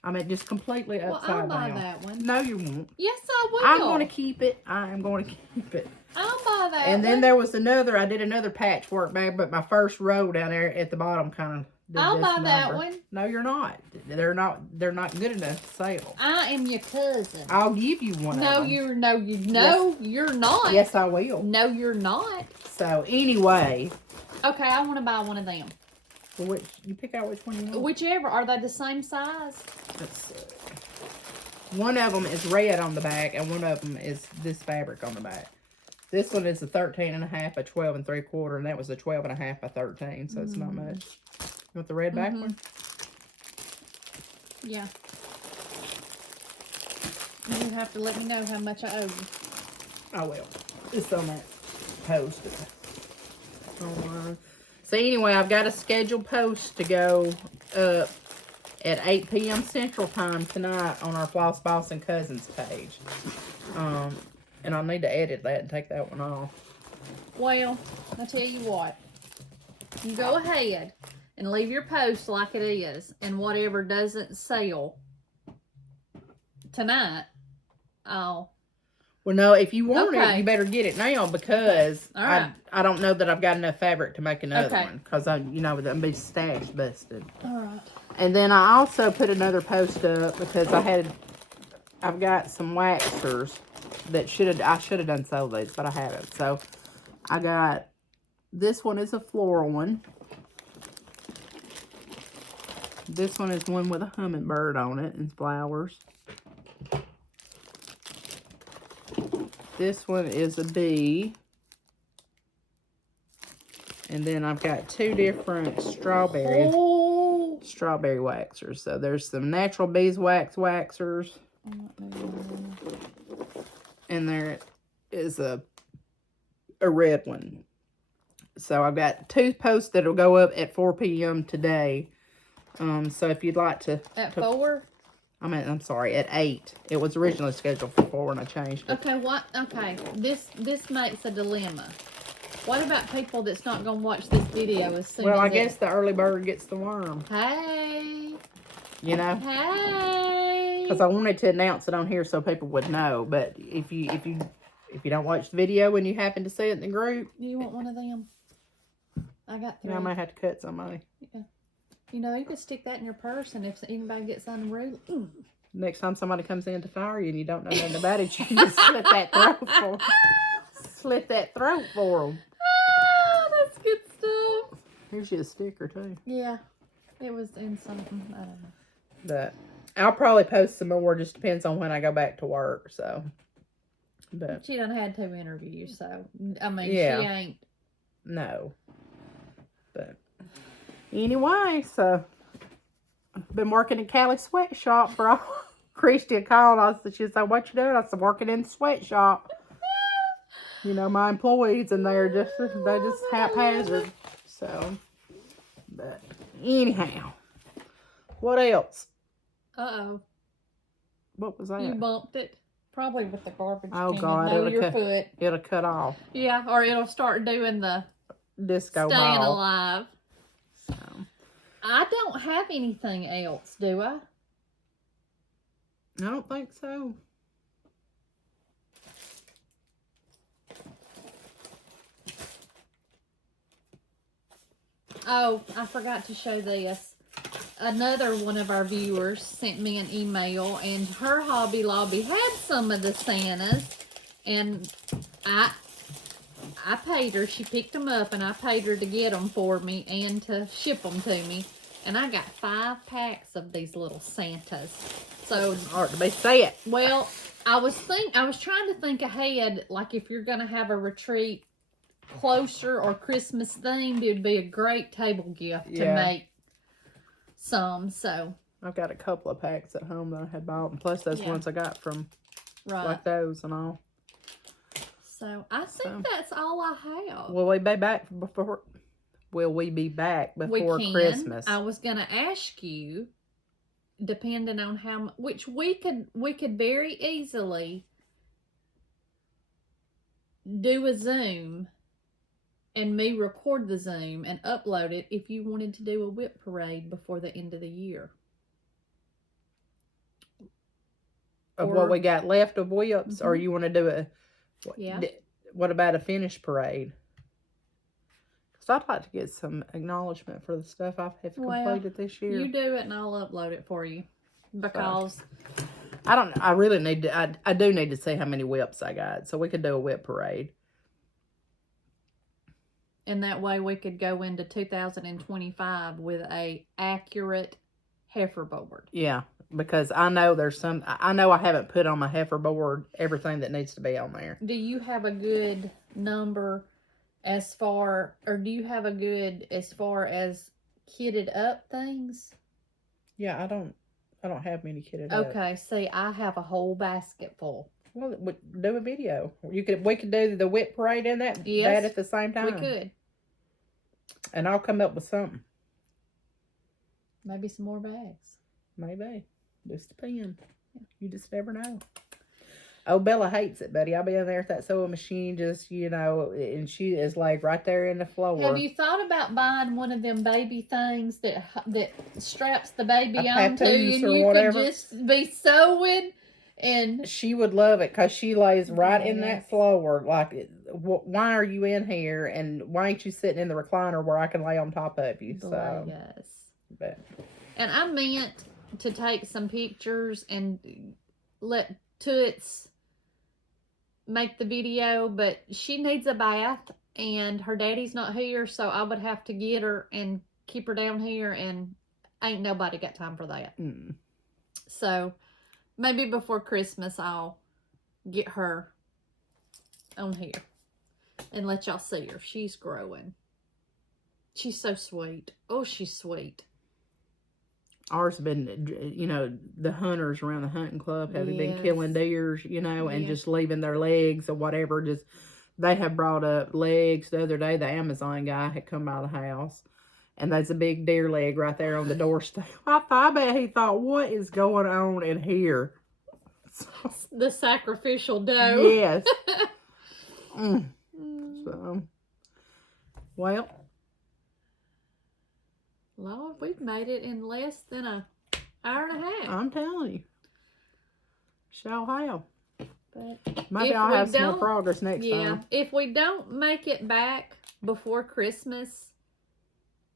I mean, just completely upside down. I'll buy that one. No, you won't. Yes, I will. I'm going to keep it. I am going to keep it. I'll buy that And then one. there was another, I did another patchwork bag, but my first row down there at the bottom kind of did I'll this buy number. that one. No, you're not. They're not good enough to sell. I am your cousin. I'll give you one. No, you're not. Yes, I will. No, you're not. So anyway. Okay, I want to buy one of them. Well, you pick out which one you want. Whichever. Are they the same size? Let's see. One of them is red on the back, and one of them is this fabric on the back. This one is a 13.5 by 12 3/4, and that was a 12.5 by 13, so it's not much. You want the red back one? Yeah. You have to let me know how much I owe you. I will. It's on that post. So anyway, I've got a scheduled post to go up at 8 p.m. Central Time tonight on our Floss Bossin Cousins page. And I'll need to edit that and take that one off. Well, I tell you what. You go ahead and leave your post like it is, and whatever doesn't sell tonight, I'll... Well, no, if you want it, Okay. you better get it now, because All right. I don't know that I've got enough fabric to make another Okay. one, because that'd be stash busted. All right. And then I also put another post up because I've got some waxers that I should have done sold these, but I haven't. So I got, this one is a floral one. This one is one with a hummingbird on it and flowers. This one is a bee. And then I've got two different strawberry waxers. So there's some natural beeswax waxers. And there is a red one. So I've got two posts that'll go up at 4 p.m. today. So if you'd like to... At 4? I'm sorry, at 8. It was originally scheduled for 4 and I changed it. Okay, okay. This makes a dilemma. What about people that's not going to watch this video as soon as Well, I guess the early bird gets the worm. Hey. You know? Hey. Because I wanted to announce it on here so people would know. But if you don't watch the video when you happen to see it in the group. You want one of them? I got 3. I might have to cut somebody. Yeah. You know, you could stick that in your purse, and if anybody gets unruly. Next time somebody comes in to fire you and you don't know nothing about it, you can just slit that throat for them. Slit that throat for them. Oh, that's good stuff. Here's you a sticker, too. Yeah. It was in something. I don't know. But I'll probably post some more. Just depends on when I go back to work, so. But she done had 2 interviews, so, I mean, yeah. she ain't. No. But anyway, so I've been working in Callie's sweatshop for all. Christy called us and she said, "What you doing?" I said, "Working in the sweatshop." You know, my employees and they just haphazard. So, but anyhow, what else? Uh-oh. What was that? You bumped it. Probably with the garbage Oh, can. God. No, your foot. It'll cut off. Yeah, or it'll start doing the Disco staying ball. alive. So. I don't have anything else, do I? I don't think so. Oh, I forgot to show this. Another one of our viewers sent me an email, and her Hobby Lobby had some of the Santas, and I paid her. She picked them up, and I paid her to get them for me and to ship them to me. And I got 5 packs of these little Santas. So Hard to be said. well, I was trying to think ahead, like if you're gonna have a retreat closer or Christmas themed, it would be a great table gift to make some. So I've got a couple of packs at home that I had bought, and plus those ones I got from like those and all. So I think that's all I have. Will we be back before? Will we be back before Christmas? I was gonna ask you, depending on how which we could very easily do a Zoom and me record the Zoom and upload it if you wanted to do a whip parade before the end of the year. Of what we got left of whips, or you want to do a what about a finished parade? Because I'd like to get some acknowledgement for the stuff I've completed this year. You do it and I'll upload it for you, because I really need to, I do need to see how many whips I got, so we could do a whip parade. And that way we could go into 2025 with a accurate heifer board. Yeah, because I know I know I haven't put on my heifer board everything that needs to be on there. Do you have a good number as far as kitted up things? Yeah, I don't have many kitted up. Okay, see, I have a whole basket full. Well, do a video. We could do the whip parade in that at the same time. We could. And I'll come up with something. Maybe some more bags. Maybe. Just depends. You just never know. Oh, Bella hates it, buddy. I'll be in there at that sewing machine, just, and she is laid right there in the floor. Have you thought about buying one of them baby things that straps the baby onto, and you could just be sewing? And she would love it, because she lays right in that floor. Like, why are you in here? And why ain't you sitting in the recliner where I can lay on top of you? So, and I meant to take some pictures and let Toots make the video, but she needs a bath and her daddy's not here, so I would have to get her and keep her down here, and ain't nobody got time for that. So maybe before Christmas I'll get her on here and let y'all see her. She's growing. She's so sweet. Oh, she's sweet. Ours have been, the hunters around the hunting club have been killing deers, and just leaving their legs or whatever. They have brought up legs. The other day, the Amazon guy had come by the house, and there's a big deer leg right there on the doorstep. I bet he thought, what is going on in here? The sacrificial dough. Yes. So, well. Lord, we've made it in less than an hour and a half. I'm telling you. Shall have. But maybe I'll have some more progress next time. If we don't make it back before Christmas,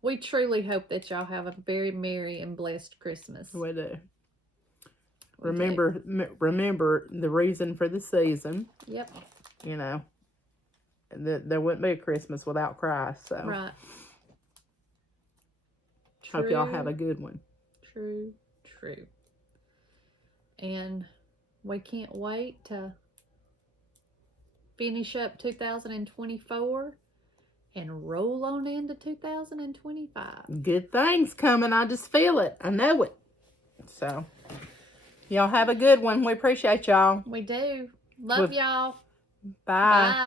we truly hope that y'all have a very merry and blessed Christmas. We do. Remember the reason for the season. Yep. There wouldn't be a Christmas without Christ. So. Right. Hope y'all have a good one. True. And we can't wait to finish up 2024 and roll on into 2025. Good things coming. I just feel it. I know it. So, y'all have a good one. We appreciate y'all. We do. Love y'all. Bye.